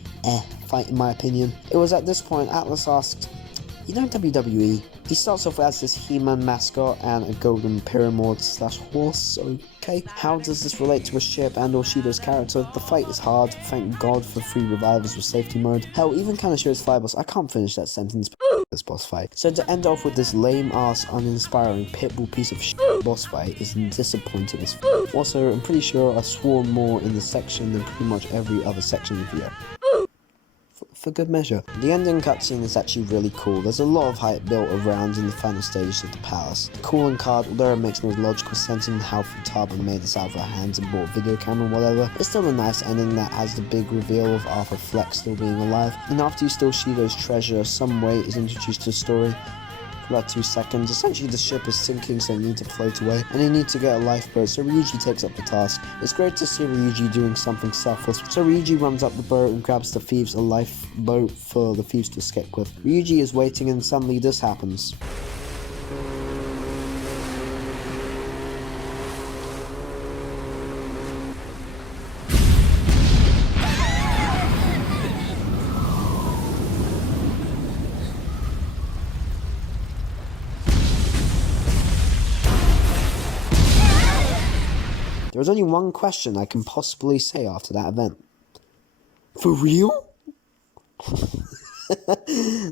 fight in my opinion. It was at this point Atlas asked, you know WWE? He starts off as this He-Man mascot and a golden pyramid / horse, okay? How does this relate to a ship and or Shido's character? The fight is hard, thank god for 3 revivals with safety mode. Hell, even Kaneshira's fire boss, I can't finish that sentence, this boss fight. So to end off with this lame ass uninspiring pitbull piece of shit boss fight is disappointing as f. Also, I'm pretty sure I swore more in this section than pretty much every other section of the video. For good measure. The ending cutscene is actually really cool. There's a lot of hype built around in the final stages of the palace. The calling card, although it makes no logical sense in how Futaba made this out of her hands and bought a video camera and whatever, it's still a nice ending that has the big reveal of Arthur Fleck still being alive, and after you steal Shido's treasure, some weight is introduced to the story. for about 2 seconds. Essentially the ship is sinking, so they need to float away, and they need to get a lifeboat, so Ryuji takes up the task. It's great to see Ryuji doing something selfless, so Ryuji runs up the boat and grabs the thieves a lifeboat for the thieves to escape with. Ryuji is waiting, and suddenly this happens. There's only one question I can possibly say after that event. For real?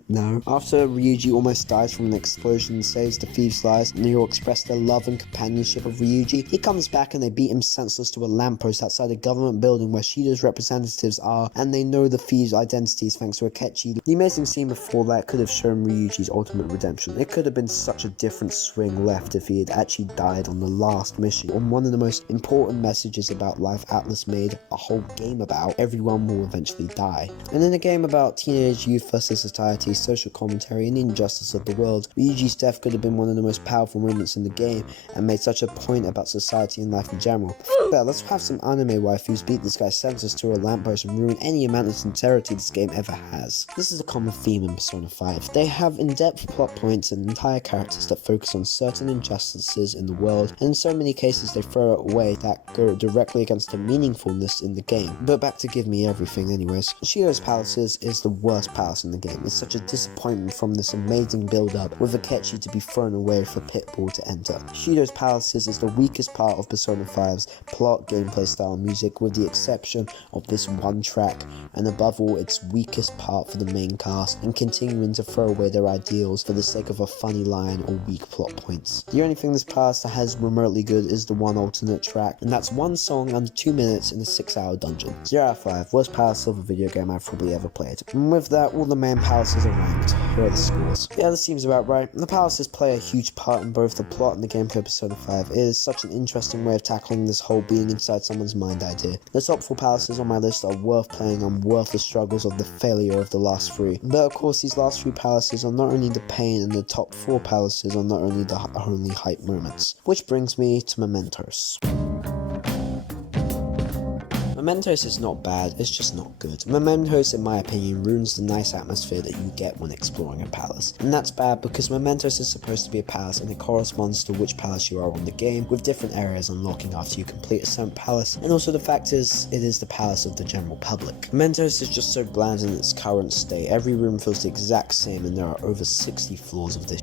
No. After Ryuji almost dies from an explosion and saves the thieves' lives, and they all express their love and companionship of Ryuji, he comes back and they beat him senseless to a lamppost outside a government building where Shido's representatives are, and they know the thieves' identities thanks to Akechi. The amazing scene before that could have shown Ryuji's ultimate redemption. It could have been such a different swing left if he had actually died on the last mission. On one of the most important messages about life Atlas made a whole game about, everyone will eventually die. And in a game about teenage youth versus society, social commentary, and the injustice of the world, Ryuji's death could have been one of the most powerful moments in the game, and made such a point about society and life in general. Let's have some anime waifus beat this guy's senseless to a lamppost and ruin any amount of sincerity this game ever has. This is a common theme in Persona 5. They have in-depth plot points and entire characters that focus on certain injustices in the world, and in so many cases they throw it away that go directly against the meaningfulness in the game. But back to Give Me Everything anyways. Shido's Palaces is the worst palace in the game. It's such a disappointment from this amazing build-up, with Akechi to be thrown away for Pitbull to enter. Shido's Palaces is the weakest part of Persona 5's plot, gameplay style, and music, with the exception of this one track, and above all its weakest part for the main cast, and continuing to throw away their ideals for the sake of a funny line or weak plot points. The only thing this palace has remotely good is the one alternate track, and that's one song under 2 minutes in a 6-hour dungeon. 0 out of 5, worst palace of a video game I've probably ever played. And with that, all the main palaces are ranked. Here are the scores. Yeah, this seems about right. The palaces play a huge part in both the plot and the gameplay of Persona 5. It is such an interesting way of tackling this whole being inside someone's mind idea. The top 4 palaces on my list are worth playing and worth the struggles of the failure of the last 3. But of course, these last 3 palaces are not only the pain, and the top 4 palaces are not only the only hype moments. Which brings me to Mementos. Mementos is not bad, it's just not good. Mementos, in my opinion, ruins the nice atmosphere that you get when exploring a palace. And that's bad because Mementos is supposed to be a palace, and it corresponds to which palace you are on the game, with different areas unlocking after you complete a certain palace, and also the fact is, it is the palace of the general public. Mementos is just so bland in its current state. Every room feels the exact same, and there are over 60 floors of this.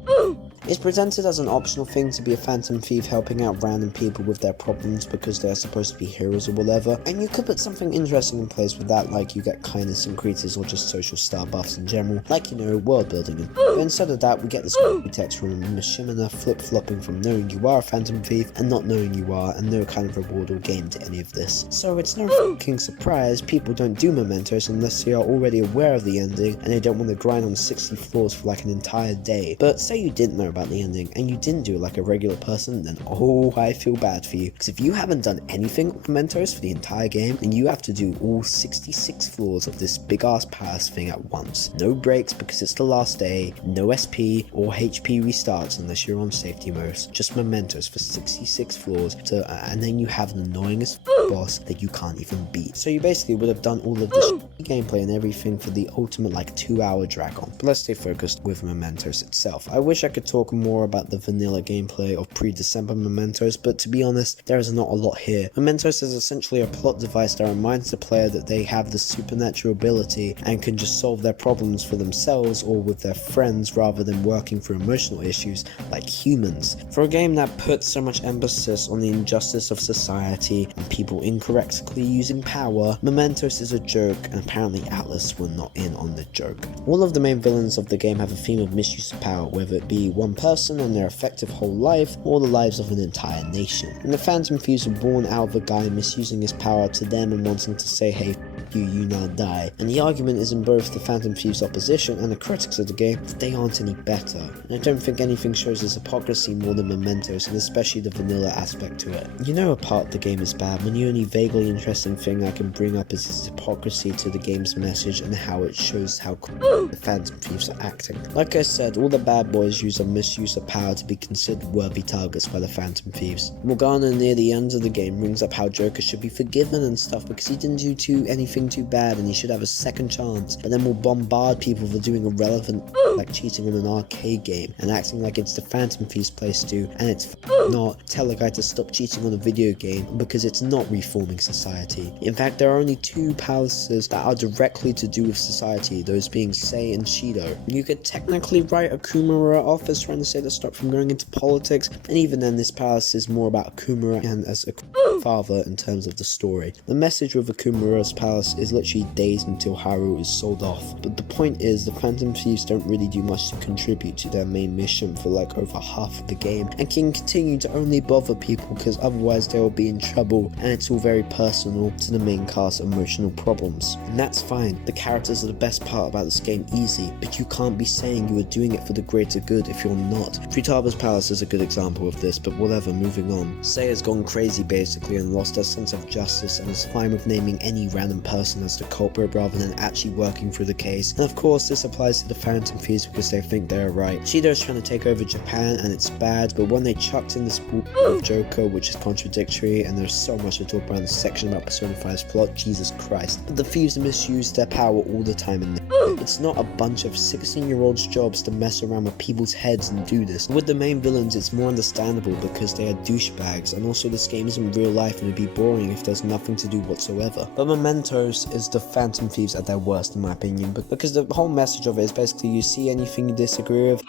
It's presented as an optional thing to be a phantom thief helping out random people with their problems because they're supposed to be heroes or whatever, and you could put something interesting in place with that, like you get kindness increases or just social star buffs in general, like, you know, world building. But instead of that, we get this text from Mishimina flip-flopping from knowing you are a phantom thief and not knowing you are, and no kind of reward or gain to any of this. So it's no fucking surprise people don't do Mementos unless they are already aware of the ending and they don't want to grind on 60 floors for like an entire day. But say you didn't know about the ending and you didn't do it like a regular person, then oh, I feel bad for you, because if you haven't done anything with Mementos for the entire game, then you have to do all 66 floors of this big ass palace thing at once. No breaks because it's the last day, no SP or HP restarts unless you're on safety mode, just Mementos for 66 floors and then you have an annoyingest boss that you can't even beat. So you basically would have done all of this gameplay and everything for the ultimate like 2-hour drag on. But let's stay focused with Mementos itself. I wish I could talk more about the vanilla gameplay of pre-December Mementos, but to be honest, there is not a lot here. Mementos is essentially a plot device that reminds the player that they have the supernatural ability and can just solve their problems for themselves or with their friends rather than working through emotional issues like humans. For a game that puts so much emphasis on the injustice of society and people incorrectly using power, Mementos is a joke, and apparently Atlas were not in on the joke. All of the main villains of the game have a theme of misuse of power, whether it be one person and their effective whole life, or the lives of an entire nation. And the Phantom Thieves were born out of a guy misusing his power to them and wanting to say, hey, you now die. And the argument is in both the Phantom Thieves' opposition and the critics of the game that they aren't any better. And I don't think anything shows his hypocrisy more than Mementos, and especially the vanilla aspect to it. You know a part of the game is bad when the only vaguely interesting thing I can bring up is his hypocrisy to the game's message and how it shows how the Phantom Thieves are acting. Like I said, all the bad boys use a misuse of power to be considered worthy targets by the Phantom Thieves. Morgana near the end of the game brings up how Joker should be forgiven and stuff because he didn't do anything too bad and he should have a second chance, but then we'll bombard people for doing irrelevant like cheating on an arcade game and acting like it's the Phantom Thieves place to, and it's not. Tell a guy to stop cheating on a video game because it's not reforming society. In fact, there are only two palaces that are directly to do with society, those being Sei and Shido. You could technically write Akumura off as trying to say to stop from going into politics, and even then this palace is more about Akumura and as a father in terms of the story. The message with Akumura's palace is literally days until Haru is sold off, but the point is the Phantom Thieves don't really do much to contribute to their main mission for like over half of the game and can continue to only bother people because otherwise they will be in trouble, and it's all very personal to the main cast's emotional problems. And that's fine, the characters are the best part about this game easy, but you can't be saying you are doing it for the greater good if you're not. Futaba's palace is a good example of this, but whatever, moving on. Sei has gone crazy basically and lost her sense of justice and is fine with naming any random person as the culprit rather than actually working through the case, and of course this applies to the Phantom Thieves because they think they're right. Shido is trying to take over Japan and it's bad, but when they chucked in this of Joker, which is contradictory, and there's so much to talk about in this section about Persona 5's plot, Jesus Christ. But the thieves misuse their power all the time in there. It's not a bunch of 16-year-olds jobs to mess around with people's heads and do this. With the main villains it's more understandable because they are douchebags, and also this game isn't real life and it'd be boring if there's nothing to do whatsoever. But Mementos is the Phantom Thieves at their worst in my opinion, but because the whole message of it is basically you see anything you disagree with,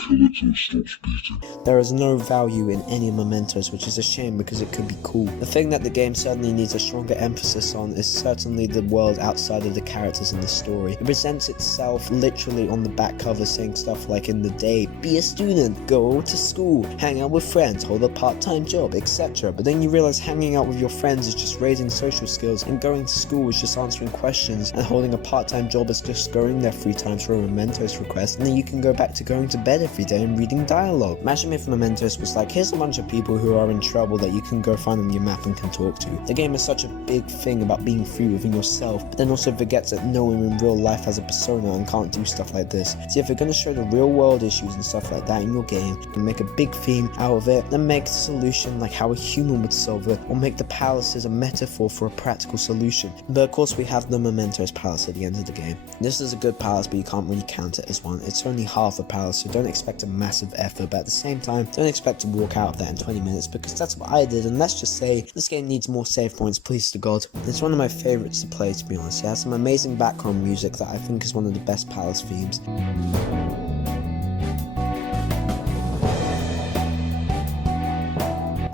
there is no value in any Mementos, which is a shame because it could be cool. The thing that the game certainly needs a stronger emphasis on is certainly the world outside of the characters in the story. It presents itself literally on the back cover saying stuff like in the day, be a student, go to school, hang out with friends, hold a part-time job, etc. But then you realize hanging out with your friends is just raising social skills, and going to school is just answering questions, and holding a part-time job is just going there 3 times for a Mementos request, and then you can go back to going to bed every day and reading dialogue. Imagine if Mementos was like, here's a bunch of people who are in trouble that you can go find on your map and can talk to. The game is such a big thing about being free within yourself, but then also forgets that no one in real life has a persona and can't do stuff like this. See, if you're going to show the real world issues and stuff like that in your game, you can make a big theme out of it, then make the solution like how a human would solve it, or make the palaces a metaphor for a practical solution. But of course we have the Mementos palace at the end of the game. This is a good palace, but you can't really count it as one. It's only half a palace, so don't expect a massive effort, but at the same time, don't expect to walk out of that in 20 minutes because that's what I did, and let's just say this game needs more save points, please to God. It's one of my favorites to play, to be honest. It has some amazing background music that I think is one of the best palace themes.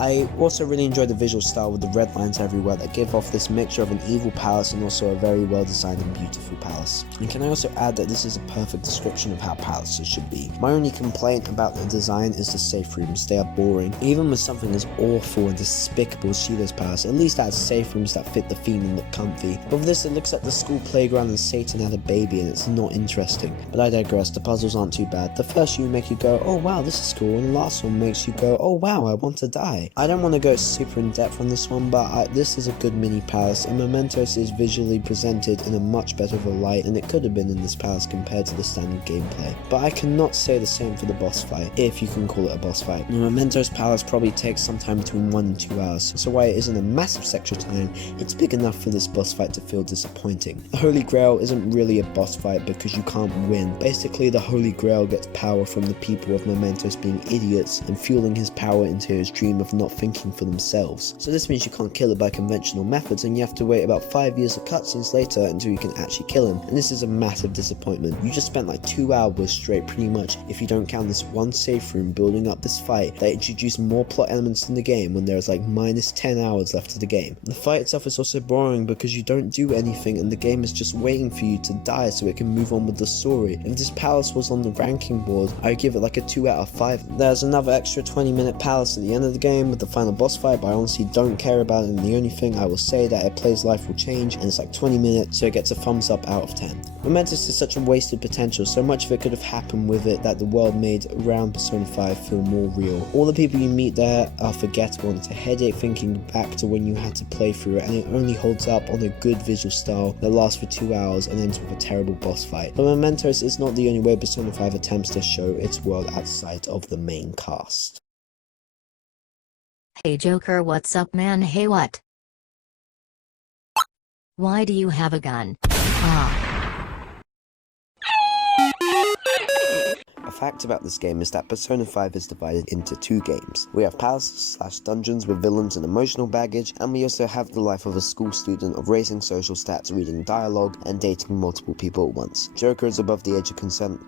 I also really enjoyed the visual style with the red lines everywhere that give off this mixture of an evil palace and also a very well designed and beautiful palace. And can I also add that this is a perfect description of how palaces should be. My only complaint about the design is the safe rooms. They are boring. Even with something as awful and despicable as Shido's palace, at least it has safe rooms that fit the theme and look comfy. But with this, it looks like the school playground and Satan had a baby and it's not interesting. But I digress, the puzzles aren't too bad. The first few make you go, oh wow, this is cool, and the last one makes you go, oh wow, I want to die. I don't want to go super in depth on this one, but this is a good mini palace, and Mementos is visually presented in a much better of a light than it could have been in this palace compared to the standard gameplay. But I cannot say the same for the boss fight, if you can call it a boss fight. The Mementos palace probably takes sometime between 1 and 2 hours, so while it isn't a massive section time, it's big enough for this boss fight to feel disappointing. The Holy Grail isn't really a boss fight because you can't win. Basically, the Holy Grail gets power from the people of Mementos being idiots and fueling his power into his dream of not thinking for themselves. So this means you can't kill it by conventional methods, and you have to wait about 5 years of cutscenes later until you can actually kill him, and this is a massive disappointment. You just spent like 2 hours straight pretty much, if you don't count this one safe room, building up this fight that introduced more plot elements in the game when there's like minus 10 hours left of the game. The fight itself is also boring because you don't do anything and the game is just waiting for you to die so it can move on with the story. If this palace was on the ranking board, I'd give it like a 2 out of 5. There's another extra 20-minute palace at the end of the game with the final boss fight, but I honestly don't care about it, and the only thing I will say that it plays life will change, and it's like 20 minutes, so it gets a thumbs up out of 10. Mementos is such a wasted potential, so much of it could have happened with it that the world made around Persona 5 feel more real. All the people you meet there are forgettable, and it's a headache thinking back to when you had to play through it, and it only holds up on a good visual style that lasts for 2 hours and ends with a terrible boss fight. But Mementos is not the only way Persona 5 attempts to show its world outside of the main cast. Hey Joker, what's up man? Hey what? Why do you have a gun? A fact about this game is that Persona 5 is divided into 2 games. We have palaces/dungeons with villains and emotional baggage, and we also have the life of a school student of raising social stats, reading dialogue, and dating multiple people at once. Joker is above the age of consent.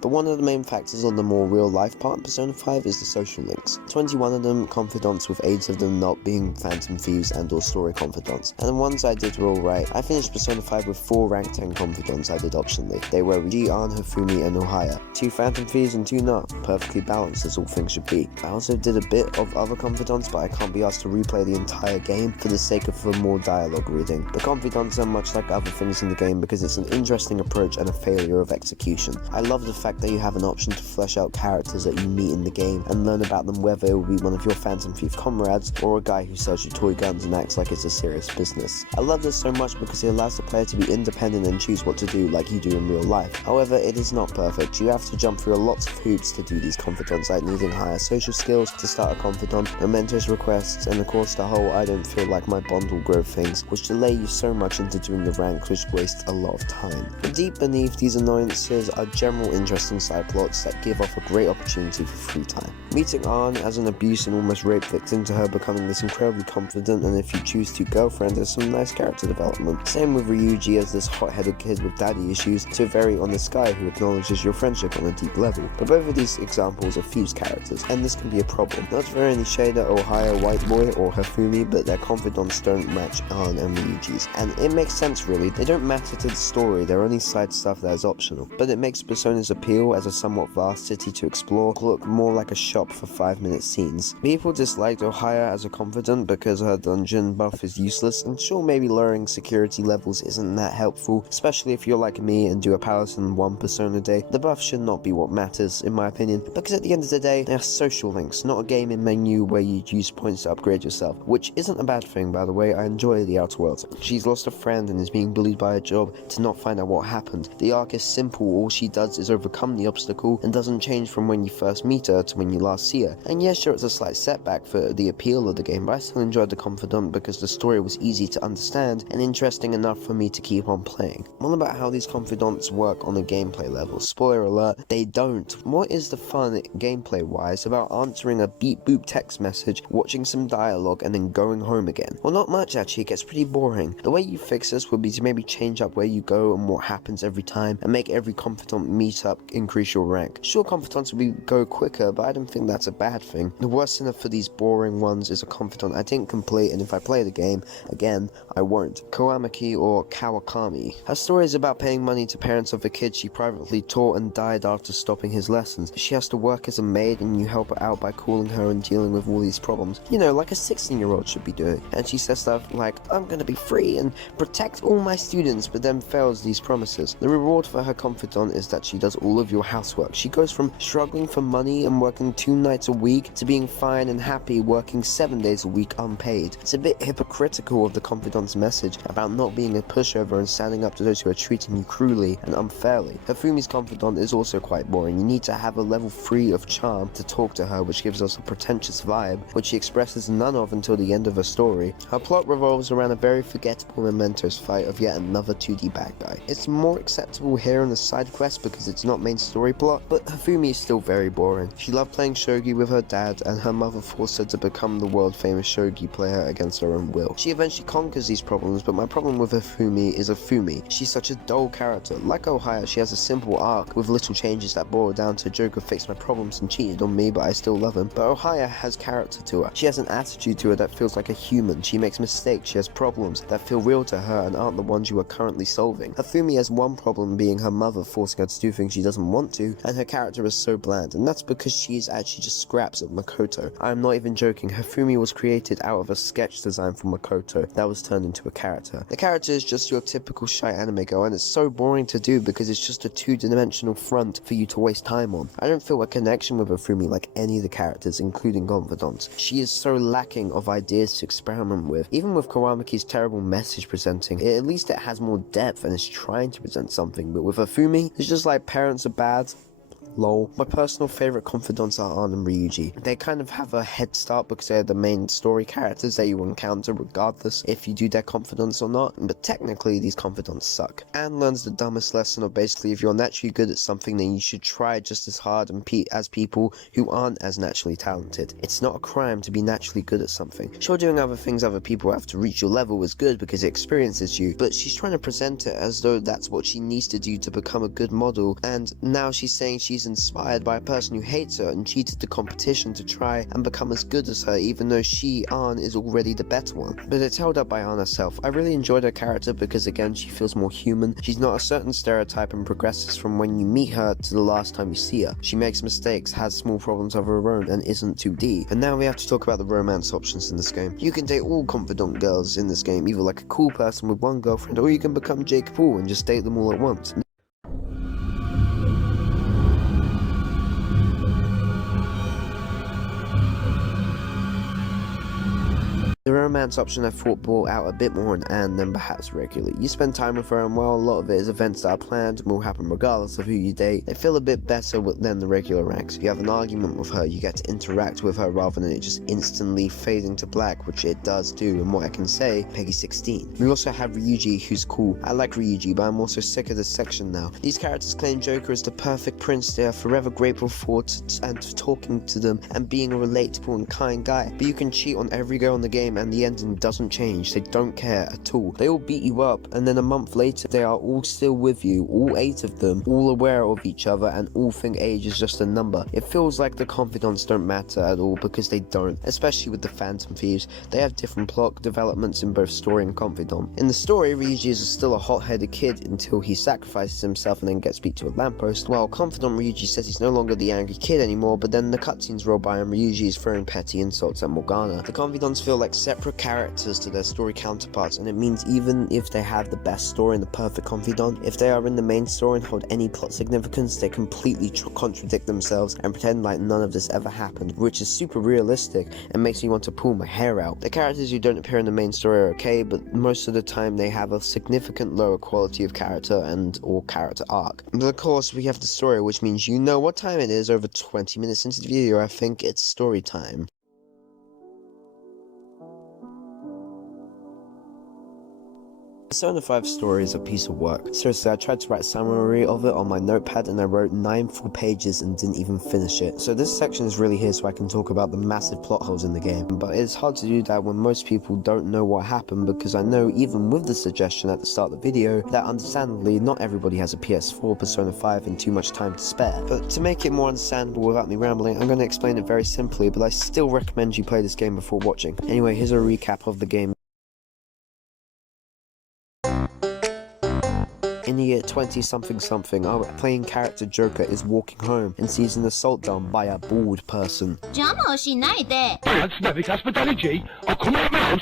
But one of the main factors on the more real life part in Persona 5 is the social links. 21 of them confidants, with 8 of them not being phantom thieves and or story confidants. And the ones I did were alright. I finished Persona 5 with 4 rank 10 confidants I did optionally. They were Ji-an, Hifumi and Ohaya. 2 phantom thieves and 2 not. Perfectly balanced as all things should be. I also did a bit of other confidants, but I can't be asked to replay the entire game for the sake of more dialogue reading. The confidants are much like other things in the game because it's an interesting approach and a failure of execution. I love the fact that you have an option to flesh out characters that you meet in the game and learn about them, whether it will be one of your phantom thief comrades or a guy who sells you toy guns and acts like it's a serious business. I love this so much because it allows the player to be independent and choose what to do like you do in real life. However, it is not perfect. You have to jump through lots of hoops to do these confidants, like needing higher social skills to start a confidant, Mementos requests, and of course the whole I don't feel like my bond will grow things, which delay you so much into doing the rank, which wastes a lot of time. But deep beneath these annoyances are general interesting side plots that give off a great opportunity for free time. Meeting Ann as an abuse and almost rape victim to her becoming this incredibly confident and, if you choose to, girlfriend is some nice character development. Same with Ryuji as this hot-headed kid with daddy issues to a very honest guy who acknowledges your friendship on a deep level. But both of these examples are fused characters, and this can be a problem. Not for any shade at Ohio White Boy or Hifumi, but their confidants don't match Ann and Ryuji's. And it makes sense really, they don't matter to the story, they're only side stuff that is optional. But it makes Persona's appeal as a somewhat vast city to explore look more like a shop for 5-minute scenes. People disliked Ohio as a confidant because her dungeon buff is useless, and sure, maybe lowering security levels isn't that helpful, especially if you're like me and do a palace in 1 Persona day. The buff should not be what matters, in my opinion, because at the end of the day, they're social links, not a gaming menu where you use points to upgrade yourself, which isn't a bad thing, by the way. I enjoy the Outer Worlds. She's lost a friend and is being bullied by a job to not find out what happened. The arc is simple, all she does is overcome the obstacle and doesn't change from when you first meet her to when you last see her. And yes, sure, it's a slight setback for the appeal of the game, but I still enjoyed the confidant because the story was easy to understand and interesting enough for me to keep on playing. All about how these confidants work on a gameplay level. Spoiler alert, they don't. What is the fun gameplay wise about answering a beep boop text message, watching some dialogue and then going home again? Well, not much actually, it gets pretty boring. The way you fix this would be to maybe change up where you go and what happens every time, and make every confidant meet up increase your rank. Sure, confidants will go quicker, but I don't think that's a bad thing. The worst enough for these boring ones is a confidant I didn't complete, and if I play the game again, I won't. Kawamaki or Kawakami. Her story is about paying money to parents of a kid she privately taught and died after stopping his lessons. She has to work as a maid and you help her out by calling her and dealing with all these problems. You know, like a 16-year-old should be doing. And she says stuff like, I'm gonna be free and protect all my students, but then fails these promises. The reward for her confidant is that she does all of your housework. She goes from struggling for money and working 2 nights a week to being fine and happy working 7 days a week unpaid. It's a bit hypocritical of the confidant's message about not being a pushover and standing up to those who are treating you cruelly and unfairly. Hifumi's confidant is also quite boring. You need to have a level 3 of charm to talk to her, which gives us a pretentious vibe, which she expresses none of until the end of her story. Her plot revolves around a very forgettable Mementos fight of yet another 2D bad guy. It's more acceptable here in the side quest because it's not main story plot, but Hifumi is still very boring. She loved playing shogi with her dad, and her mother forced her to become the world famous shogi player against her own will. She eventually conquers these problems, but my problem with Hifumi is Hifumi. She's such a dull character. Like Ohio, she has a simple arc with little changes that boil down to Joker fixed my problems and cheated on me, but I still love him. But Ohio has character to her. She has an attitude to her that feels like a human. She makes mistakes. She has problems that feel real to her and aren't the ones you are currently solving. Hifumi has one problem being her mother forcing forcing her to do things she doesn't want to, and her character is so bland, and that's because she is actually just scraps of Makoto. I'm not even joking, Hifumi was created out of a sketch design for Makoto that was turned into a character. The character is just your typical shy anime girl, and it's so boring to do because it's just a two-dimensional front for you to waste time on. I don't feel a connection with Hifumi like any of the characters, including Confidants. She is so lacking of ideas to experiment with. Even with Kuramaki's terrible message presenting, at least it has more depth and is trying to present something, but with Hifumi, it's just like parents are bad. Lol. My personal favourite confidants are Ann and Ryuji. They kind of have a head start because they're the main story characters that you encounter regardless if you do their confidants or not, but technically these confidants suck. Ann learns the dumbest lesson of basically if you're naturally good at something then you should try just as hard as people who aren't as naturally talented. It's not a crime to be naturally good at something. Sure, doing other things other people have to reach your level is good because it experiences you, but she's trying to present it as though that's what she needs to do to become a good model, and now she's saying she's inspired by a person who hates her and cheated the competition to try and become as good as her, even though she, Ann, is already the better one. But it's held up by Ann herself. I really enjoyed her character because again she feels more human. She's not a certain stereotype and progresses from when you meet her to the last time you see her. She makes mistakes, has small problems of her own, and isn't too deep. And now we have to talk about the romance options in this game. You can date all confidant girls in this game, either like a cool person with one girlfriend, or you can become Jake Paul and just date them all at once. The romance option I thought brought out a bit more in Ann than perhaps regularly. You spend time with her and while a lot of it is events that are planned and will happen regardless of who you date, they feel a bit better than the regular ranks. You have an argument with her, you get to interact with her rather than it just instantly fading to black, which it does do, and what I can say, Peggy 16. We also have Ryuji, who's cool. I like Ryuji, but I'm also sick of this section now. These characters claim Joker is the perfect prince they are forever grateful for and talking to them and being a relatable and kind guy, but you can cheat on every girl in the game and the ending doesn't change. They don't care at all. They all beat you up and then a month later they are all still with you, all 8 of them, all aware of each other and all think age is just a number. It feels like the confidants don't matter at all because they don't, especially with the Phantom Thieves. They have different plot developments in both story and confidant. In the story, Ryuji is still a hot-headed kid until he sacrifices himself and then gets beat to a lamppost, while confidant Ryuji says he's no longer the angry kid anymore, but then the cutscenes roll by and Ryuji is throwing petty insults at Morgana. The confidants feel like separate characters to their story counterparts, and it means even if they have the best story and the perfect confidant, if they are in the main story and hold any plot significance, they completely contradict themselves and pretend like none of this ever happened, which is super realistic and makes me want to pull my hair out. The characters who don't appear in the main story are okay, but most of the time they have a significant lower quality of character and or character arc. But of course we have the story, which means you know what time it is. Over 20 minutes into the video, I think it's story time. Persona 5 story is a piece of work. Seriously, I tried to write a summary of it on my notepad and I wrote 9 full pages and didn't even finish it. So this section is really here so I can talk about the massive plot holes in the game. But it's hard to do that when most people don't know what happened, because I know even with the suggestion at the start of the video that understandably not everybody has a PS4, Persona 5 and too much time to spare. But to make it more understandable without me rambling, I'm going to explain it very simply, but I still recommend you play this game before watching. Anyway, here's a recap of the game. In the year 20-something, our playing character Joker is walking home and sees an assault done by a bald person.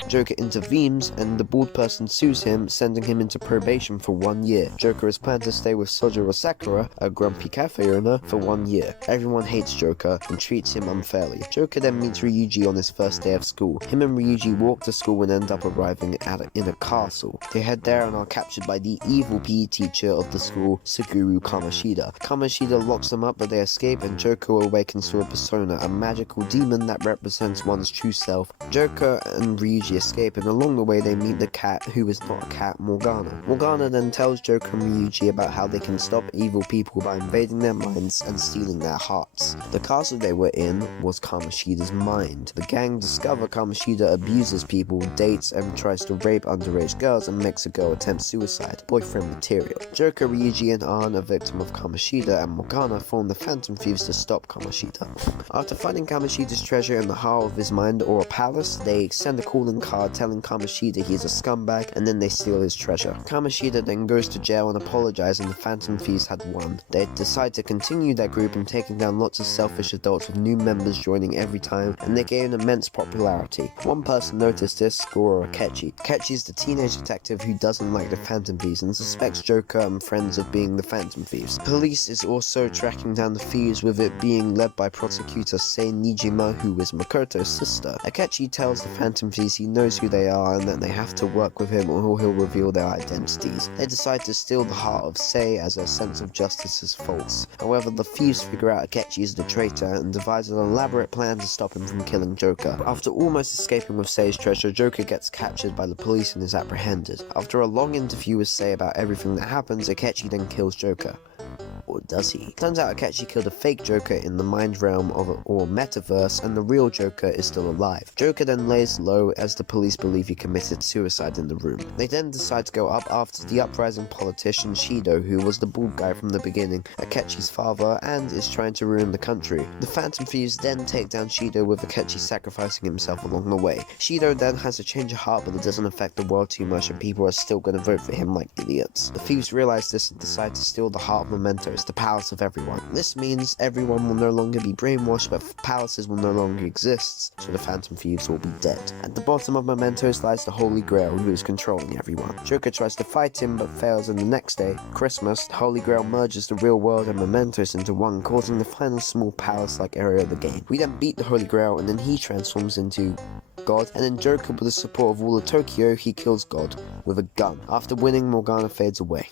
Joker intervenes and the bald person sues him, sending him into probation for 1 year. Joker is planned to stay with Sojiro Sakura, a grumpy cafe owner, for 1 year. Everyone hates Joker and treats him unfairly. Joker then meets Ryuji on his first day of school. Him and Ryuji walk to school and end up arriving in a castle. They head there and are captured by the evil PE teacher of the school, Suguru Kamoshida. Kamoshida locks them up, but they escape and Joker awakens to a persona, a magical demon that represents one's true self. Joker and Ryuji escape, and along the way they meet the cat, who is not a cat, Morgana. Morgana then tells Joker and Ryuji about how they can stop evil people by invading their minds and stealing their hearts. The castle they were in was Kamoshida's mind. The gang discover Kamoshida abuses people, dates and tries to rape underage girls and makes a girl attempt suicide. Boyfriend material. material. Joker, Ryuji, and An are victim of Kamoshida, and Morgana form the Phantom Thieves to stop Kamoshida. After finding Kamoshida's treasure in the heart of his mind or a palace, they send a calling card telling Kamoshida he's a scumbag, and then they steal his treasure. Kamoshida then goes to jail and apologizes, and the Phantom Thieves had won. They decide to continue their group and taking down lots of selfish adults with new members joining every time, and they gain immense popularity. One person noticed this, Goro Akechi. Akechi is the teenage detective who doesn't like the Phantom Thieves and suspects Joker and friends of being the Phantom Thieves. Police is also tracking down the thieves, with it being led by prosecutor Sei Nijima, who is Makoto's sister. Akechi tells the Phantom Thieves he knows who they are and that they have to work with him or he'll reveal their identities. They decide to steal the heart of Sei as their sense of justice is false. However, the thieves figure out Akechi is the traitor and devise an elaborate plan to stop him from killing Joker. After almost escaping with Sei's treasure, Joker gets captured by the police and is apprehended. After a long interview with Sei about everything that happens, Akechi then kills Joker. Or does he? Turns out Akechi killed a fake Joker in the mind realm or metaverse, and the real Joker is still alive. Joker then lays low as the police believe he committed suicide in the room. They then decide to go up after the uprising politician Shido, who was the bald guy from the beginning, Akechi's father, and is trying to ruin the country. The Phantom Thieves then take down Shido, with Akechi sacrificing himself along the way. Shido then has a change of heart, but it doesn't affect the world too much and people are still going to vote for him like idiots. The thieves realize this and decide to steal the heart of Mementos, the palace of everyone. This means everyone will no longer be brainwashed, but palaces will no longer exist, so the Phantom Thieves will be dead. At the bottom of Mementos lies the Holy Grail, who is controlling everyone. Joker tries to fight him but fails, and the next day, Christmas, the Holy Grail merges the real world and Mementos into one, causing the final small palace-like area of the game. We then beat the Holy Grail, and then he transforms into God, and then Joker, with the support of all of Tokyo, he kills God with a gun. After winning, Morgana fades away.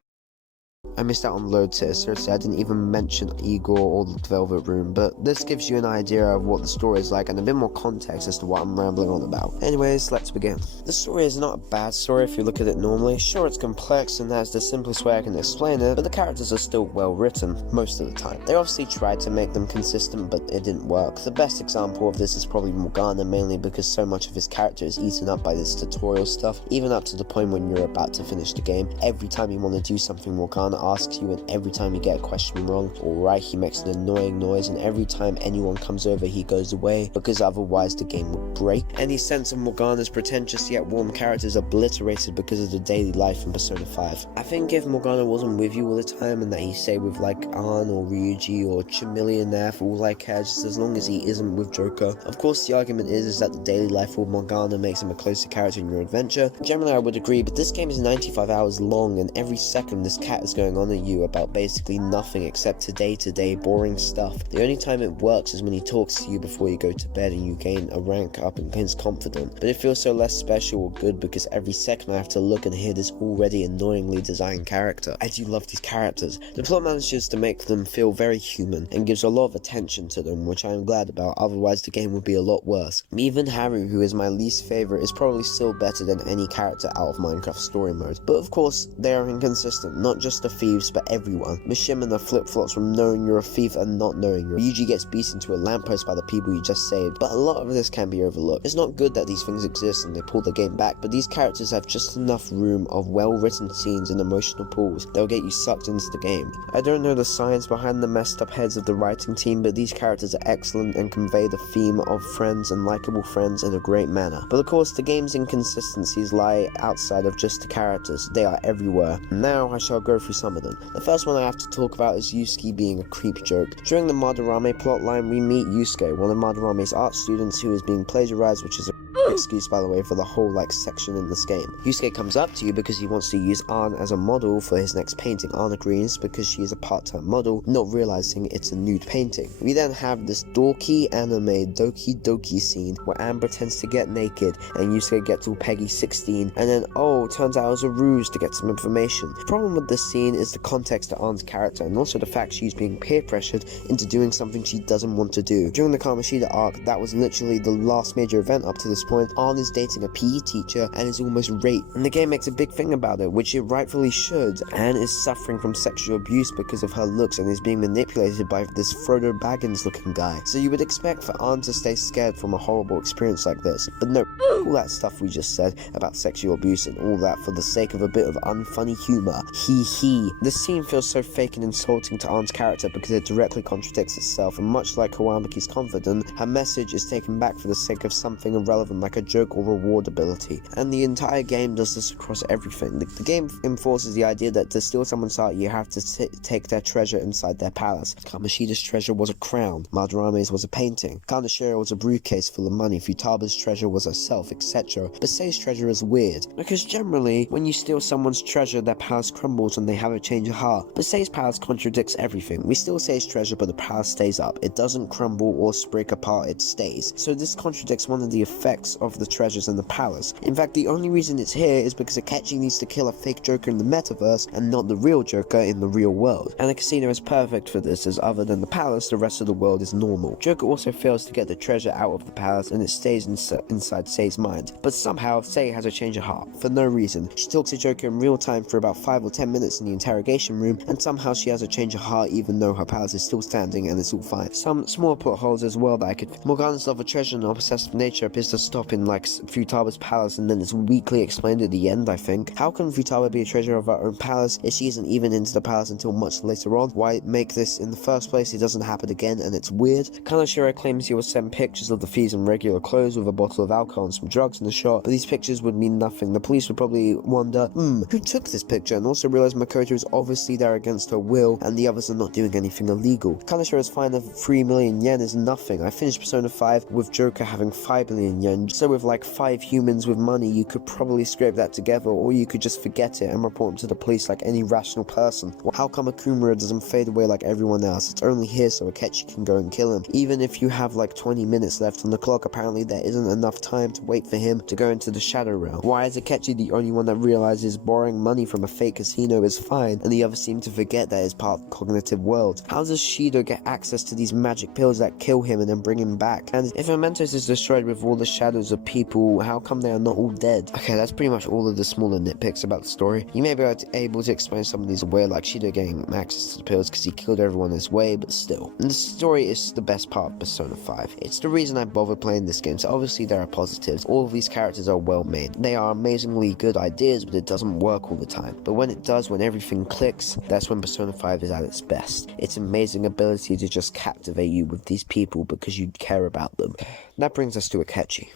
I missed out on loads here, seriously, I didn't even mention Igor or the Velvet Room, but this gives you an idea of what the story is like and a bit more context as to what I'm rambling on about. Anyways, let's begin. The story is not a bad story if you look at it normally. Sure, it's complex and that's the simplest way I can explain it, but the characters are still well written, most of the time. They obviously tried to make them consistent, but it didn't work. The best example of this is probably Morgana, mainly because so much of his character is eaten up by this tutorial stuff, even up to the point when you're about to finish the game. Every time you want to do something, Morgana asks you, and every time you get a question wrong or right, he makes an annoying noise, and every time anyone comes over, he goes away, because otherwise the game would break. Any sense of Morgana's pretentious yet warm character is obliterated because of the daily life in Persona 5. I think if Morgana wasn't with you all the time and that he stayed with like An or Ryuji or Chamillionaire for all I care, just as long as he isn't with Joker. Of course, the argument is that the daily life with Morgana makes him a closer character in your adventure. Generally, I would agree, but this game is 95 hours long, and every second this cat is going on at you about basically nothing except today boring stuff. The only time it works is when he talks to you before you go to bed and you gain a rank up and becomes confident, but it feels so less special or good because every second I have to look and hear this already annoyingly designed character. I do love these characters. The plot manages to make them feel very human and gives a lot of attention to them, which I am glad about, otherwise the game would be a lot worse. Even Haru, who is my least favorite, is probably still better than any character out of Minecraft story mode, but of course they are inconsistent, not just the thieves but everyone. Mishimana flip-flops from knowing you're a thief and not knowing you're. Yuji gets beaten to a lamppost by the people you just saved, but a lot of this can be overlooked. It's not good that these things exist and they pull the game back, but these characters have just enough room of well-written scenes and emotional pulls that'll get you sucked into the game. I don't know the science behind the messed up heads of the writing team, but these characters are excellent and convey the theme of friends and likable friends in a great manner. But of course, the game's inconsistencies lie outside of just the characters. They are everywhere. Now I shall go through some of them. The first one I have to talk about is Yusuke being a creep joke. During the Madarame plotline, we meet Yusuke, one of Madarame's art students who is being plagiarized, which is a excuse, by the way, for the whole section in this game. Yusuke comes up to you because he wants to use An as a model for his next painting. An agrees because she is a part-time model, not realizing it's a nude painting. We then have this dorky anime Doki Doki scene where An pretends to get naked and Yusuke gets all Peggy 16, and then turns out it was a ruse to get some information. The problem with this scene is the context to An's character, and also the fact she's being peer pressured into doing something she doesn't want to do. During the Kamoshida arc, that was literally the last major event up to this this point, Ann is dating a PE teacher and is almost raped, and the game makes a big thing about it, which it rightfully should. Ann is suffering from sexual abuse because of her looks and is being manipulated by this Frodo Baggins looking guy. So you would expect for Ann to stay scared from a horrible experience like this, but no, all that stuff we just said about sexual abuse and all that for the sake of a bit of unfunny humor. Hee hee. The scene feels so fake and insulting to Ann's character because it directly contradicts itself, and much like Kawamiki's confidant, her message is taken back for the sake of something irrelevant like a joke or reward ability. And the entire game does this across everything. The game enforces the idea that to steal someone's heart you have to take their treasure inside their palace. Kamoshida's treasure was a crown, Madarame's was a painting, Kaneshiro was a briefcase full of money, Futaba's treasure was herself, etc. But Sei's treasure is weird, because generally, when you steal someone's treasure, their palace crumbles and they have a change of heart. But Sei's palace contradicts everything. We steal Sei's treasure, but the palace stays up. It doesn't crumble or break apart, it stays. So this contradicts one of the effects of the treasures in the palace. In fact, the only reason it's here is because Akechi needs to kill a fake Joker in the metaverse and not the real Joker in the real world. And the casino is perfect for this, as other than the palace, the rest of the world is normal. Joker also fails to get the treasure out of the palace and it stays inside Sei's mind. But somehow, Sei has a change of heart, for no reason. She talks to Joker in real time for about 5 or 10 minutes in the interrogation room, and somehow she has a change of heart even though her palace is still standing and it's all fine. Some small plot holes as well that I could... Morgana's love of treasure and obsessive nature appears to stop in like Futaba's palace, and then it's weakly explained at the end, I think. How can Futaba be a treasure of her own palace if she isn't even into the palace until much later on? Why make this in the first place? It doesn't happen again and it's weird. Kaneshiro claims he will send pictures of the thieves in regular clothes with a bottle of alcohol and some drugs in the shop, but these pictures would mean nothing. The police would probably wonder, who took this picture, and also realize Makoto is obviously there against her will and the others are not doing anything illegal. Kaneshiro's fine of 3 million yen is nothing. I finished Persona 5 with Joker having 5 million yen, so with like 5 humans with money you could probably scrape that together, or you could just forget it and report him to the police like any rational person. How come Akumura doesn't fade away like everyone else? It's only here so Akechi can go and kill him. Even if you have like 20 minutes left on the clock, apparently there isn't enough time to wait for him to go into the Shadow Realm. Why is Akechi the only one that realizes borrowing money from a fake casino is fine, and the others seem to forget that it's part of the cognitive world? How does Shido get access to these magic pills that kill him and then bring him back? And if Mementos is destroyed with all the shadows of people, how come they are not all dead? Okay, that's pretty much all of the smaller nitpicks about the story. You may be able to explain some of these away, like Shido getting access to the pills because he killed everyone his way, but still. And the story is the best part of Persona 5. It's the reason I bothered playing this game, so obviously there are positives. All of these characters are well made. They are amazingly good ideas, but it doesn't work all the time. But when it does, when everything clicks, that's when Persona 5 is at its best. Its amazing ability to just captivate you with these people because you care about them. That brings us to Akechi.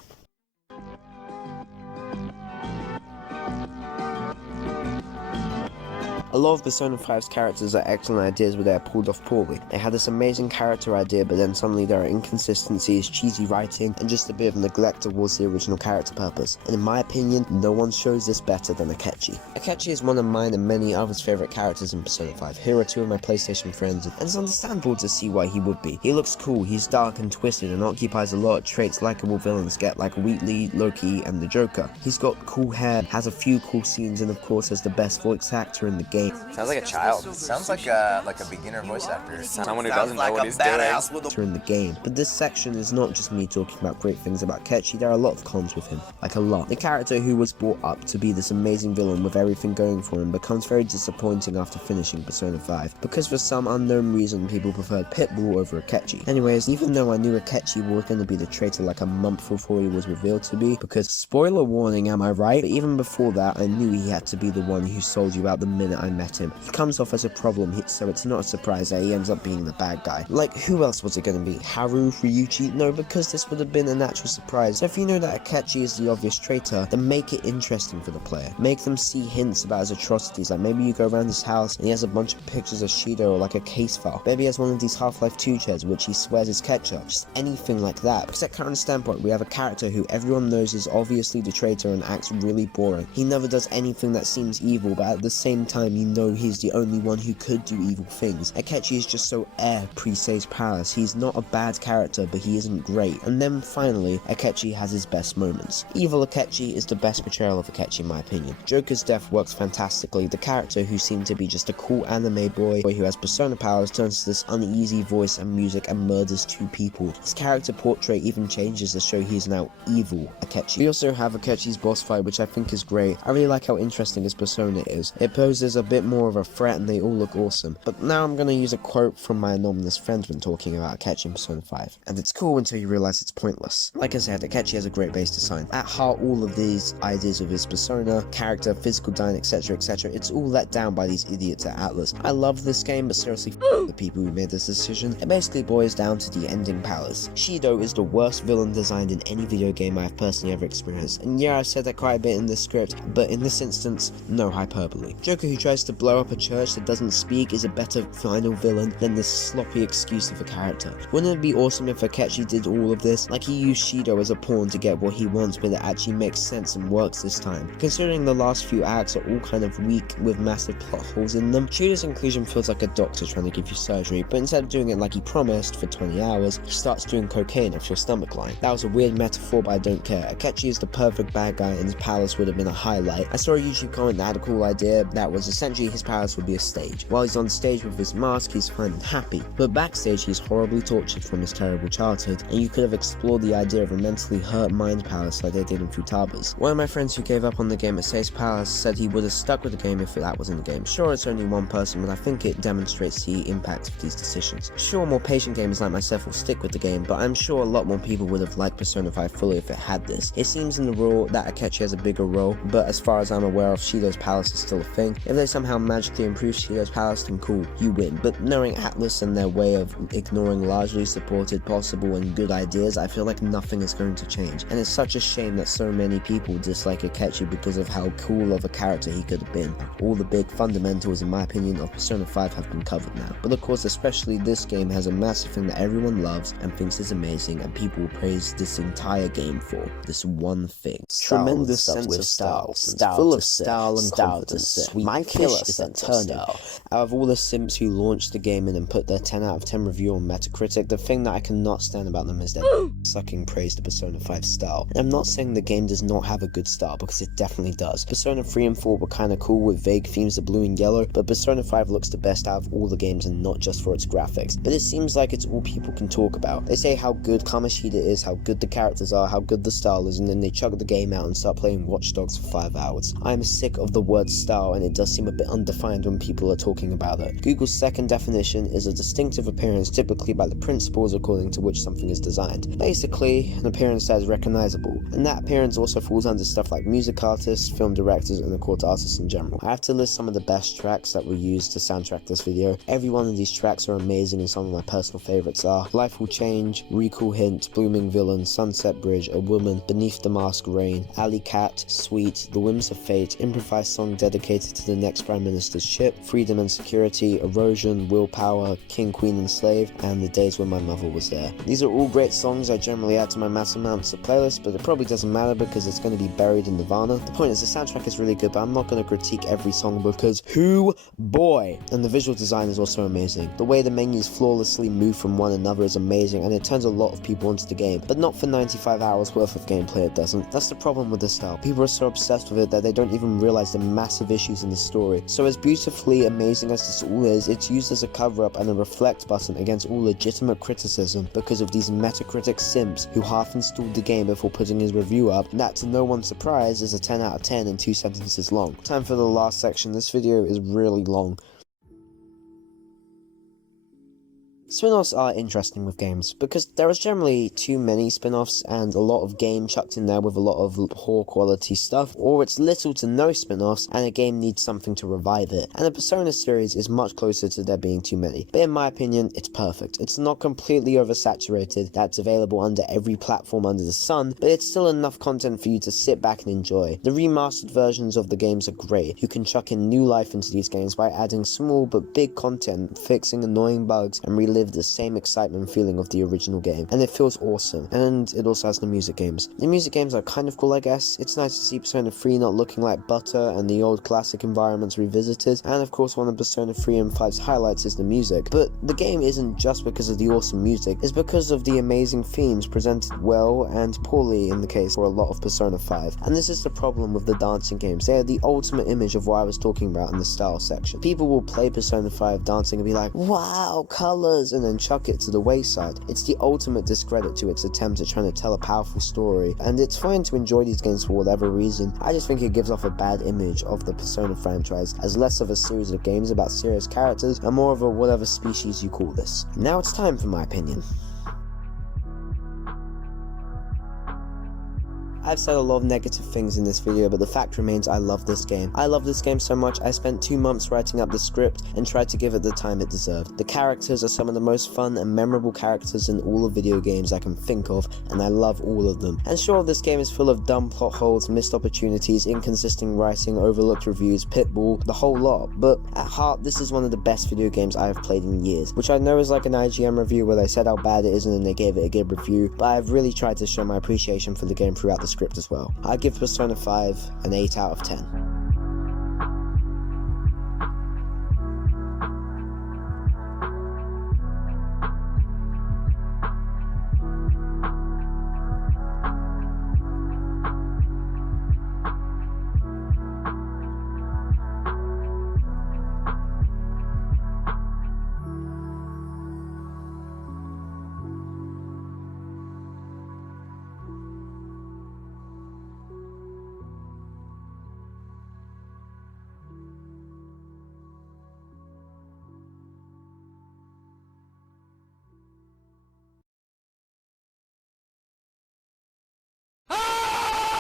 A lot of Persona 5's characters are excellent ideas, but they are pulled off poorly. They had this amazing character idea, but then suddenly there are inconsistencies, cheesy writing, and just a bit of neglect towards the original character purpose. And in my opinion, no one shows this better than Akechi. Akechi is one of mine and many others' favourite characters in Persona 5. Here are 2 of my PlayStation friends, and it's understandable to see why he would be. He looks cool, he's dark and twisted, and occupies a lot of traits likable villains get, like Wheatley, Loki, and the Joker. He's got cool hair, has a few cool scenes, and of course has the best voice actor in the game. Sounds like a child. Sounds like a beginner voice actor. Someone who doesn't know what he's doing. In the game. But this section is not just me talking about great things about Akechi, there are a lot of cons with him. Like a lot. The character who was brought up to be this amazing villain with everything going for him becomes very disappointing after finishing Persona 5, because for some unknown reason people preferred Pitbull over Akechi. Anyways, even though I knew Akechi was going to be the traitor like a month before he was revealed to be, because spoiler warning, am I right? But even before that, I knew he had to be the one who sold you out the minute I met him. He comes off as a problem, so it's not a surprise that he ends up being the bad guy. Like, who else was it going to be? Haru? Ryuichi? No, because this would have been a natural surprise. So if you know that Akechi is the obvious traitor, then make it interesting for the player. Make them see hints about his atrocities, like maybe you go around his house and he has a bunch of pictures of Shido or like a case file. Maybe he has one of these Half-Life 2 chairs which he swears is ketchup. Just anything like that. Because at current standpoint, we have a character who everyone knows is obviously the traitor and acts really boring. He never does anything that seems evil, but at the same time and you know he's the only one who could do evil things. Akechi is just so pre-Sei's Palace. He's not a bad character, but he isn't great. And then finally, Akechi has his best moments. Evil Akechi is the best portrayal of Akechi in my opinion. Joker's death works fantastically. The character who seemed to be just a cool anime boy who has persona powers turns to this uneasy voice and music and murders two people. His character portrait even changes to show he is now evil Akechi. We also have Akechi's boss fight, which I think is great. I really like how interesting his persona is. It poses a bit more of a threat and they all look awesome. But now I'm going to use a quote from my anonymous friend when talking about Akechi in Persona 5. And it's cool until you realize it's pointless. Like I said, Akechi has a great base design. At heart, all of these ideas of his persona, character, physical design, etc, it's all let down by these idiots at Atlus. I love this game, but seriously, the people who made this decision. It basically boils down to the ending palace. Shido is the worst villain designed in any video game I have personally ever experienced. And yeah, I've said that quite a bit in this script, but in this instance, no hyperbole. Joker who tries to blow up a church that doesn't speak is a better final villain than this sloppy excuse of a character. Wouldn't it be awesome if Akechi did all of this? Like he used Shido as a pawn to get what he wants, but it actually makes sense and works this time. Considering the last few acts are all kind of weak with massive plot holes in them, Shido's inclusion feels like a doctor trying to give you surgery, but instead of doing it like he promised for 20 hours, he starts doing cocaine off your stomach line. That was a weird metaphor, but I don't care. Akechi is the perfect bad guy and his palace would have been a highlight. I saw a YouTube comment that had a cool idea that was essentially his palace would be a stage. While he's on stage with his mask, he's fine and happy, but backstage he's horribly tortured from his terrible childhood, and you could have explored the idea of a mentally hurt mind palace like they did in Futaba's. One of my friends who gave up on the game at Sei's Palace said he would have stuck with the game if that was in the game. Sure, it's only one person, but I think it demonstrates the impact of these decisions. Sure, more patient gamers like myself will stick with the game, but I'm sure a lot more people would have liked Persona 5 fully if it had this. It seems in the rule that Akechi has a bigger role, but as far as I'm aware of, Shido's Palace is still a thing. If they somehow magically improve Shido's Palace, then cool, you win. But knowing Atlus and their way of ignoring largely supported, possible, and good ideas, I feel like nothing is going to change. And it's such a shame that so many people dislike Akechi because of how cool of a character he could have been. All the big fundamentals, in my opinion, of Persona 5 have been covered now. But of course, especially this game has a massive thing that everyone loves and thinks is amazing, and people will praise this entire game for. This one thing. Tremendous sense of style. Full of style and confidence. My killer is a turning. Out of all the simps who launched the game in and put their 10 out of 10 review on Metacritic, the thing that I cannot stand about them is their sucking praise to Persona 5 style. And I'm not saying the game does not have a good style, because it definitely does. Persona 3 and 4 were kinda cool with vague themes of blue and yellow, but Persona 5 looks the best out of all the games and not just for its graphics. But it seems like it's all people can talk about. They say how good Kamoshida is, how good the characters are, how good the style is, and then they chug the game out and start playing Watch Dogs for 5 hours. I'm sick of the word style, and it does seem a bit undefined when people are talking about it. Google's second definition is a distinctive appearance typically by the principles according to which something is designed. Basically, an appearance that is recognizable, and that appearance also falls under stuff like music artists, film directors, and of course artists in general. I have to list some of the best tracks that were used to soundtrack this video. Every one of these tracks are amazing, and some of my personal favorites are Life Will Change, Recall Hint, Blooming Villain, Sunset Bridge, A Woman, Beneath the Mask Rain, Alley Cat, Sweet, The Whims of Fate, improvised song dedicated to the next Prime Minister's ship, Freedom and Security, Erosion, Willpower, King, Queen and Slave, and The Days When My Mother Was There. These are all great songs I generally add to my mass amounts of playlist, but it probably doesn't matter because it's going to be buried in Nirvana. The point is the soundtrack is really good, but I'm not going to critique every song because boy! And the visual design is also amazing. The way the menus flawlessly move from one another is amazing, and it turns a lot of people into the game, but not for 95 hours worth of gameplay it doesn't. That's the problem with this style. People are so obsessed with it that they don't even realize the massive issues in the story. So as beautifully amazing as this all is, it's used as a cover-up and a reflect button against all legitimate criticism because of these Metacritic simps who half-installed the game before putting his review up, and that to no one's surprise is a 10 out of 10 and 2 sentences long. Time for the last section. This video is really long. Spin-offs are interesting with games, because there is generally too many spin-offs and a lot of game chucked in there with a lot of poor quality stuff, or it's little to no spin-offs and a game needs something to revive it, and the Persona series is much closer to there being too many. But in my opinion, it's perfect. It's not completely oversaturated, that's available under every platform under the sun, but it's still enough content for you to sit back and enjoy. The remastered versions of the games are great. You can chuck in new life into these games by adding small but big content, fixing annoying bugs, and reliving give the same excitement feeling of the original game, and it feels awesome. And it also has the music games. The music games are kind of cool, I guess. It's nice to see Persona 3 not looking like butter and the old classic environments revisited, and of course one of Persona 3 and 5's highlights is the music. But the game isn't just because of the awesome music, it's because of the amazing themes presented well and poorly in the case for a lot of Persona 5. And this is the problem with the dancing games. They are the ultimate image of what I was talking about in the style section. People will play Persona 5 dancing and be like, wow, colors, and then chuck it to the wayside. It's the ultimate discredit to its attempt at trying to tell a powerful story, and it's fine to enjoy these games for whatever reason. I just think it gives off a bad image of the Persona franchise as less of a series of games about serious characters and more of a whatever species you call this. Now it's time for my opinion. I've said a lot of negative things in this video, but the fact remains I love this game. I love this game so much I spent 2 months writing up the script and tried to give it the time it deserved. The characters are some of the most fun and memorable characters in all of video games I can think of, and I love all of them. And sure, this game is full of dumb plot holes, missed opportunities, inconsistent writing, overlooked reviews, pitbull, the whole lot, but at heart this is one of the best video games I have played in years, which I know is like an IGN review where they said how bad it is and then they gave it a good review, but I've really tried to show my appreciation for the game throughout the script as well. I give Persona 5 an 8 out of 10.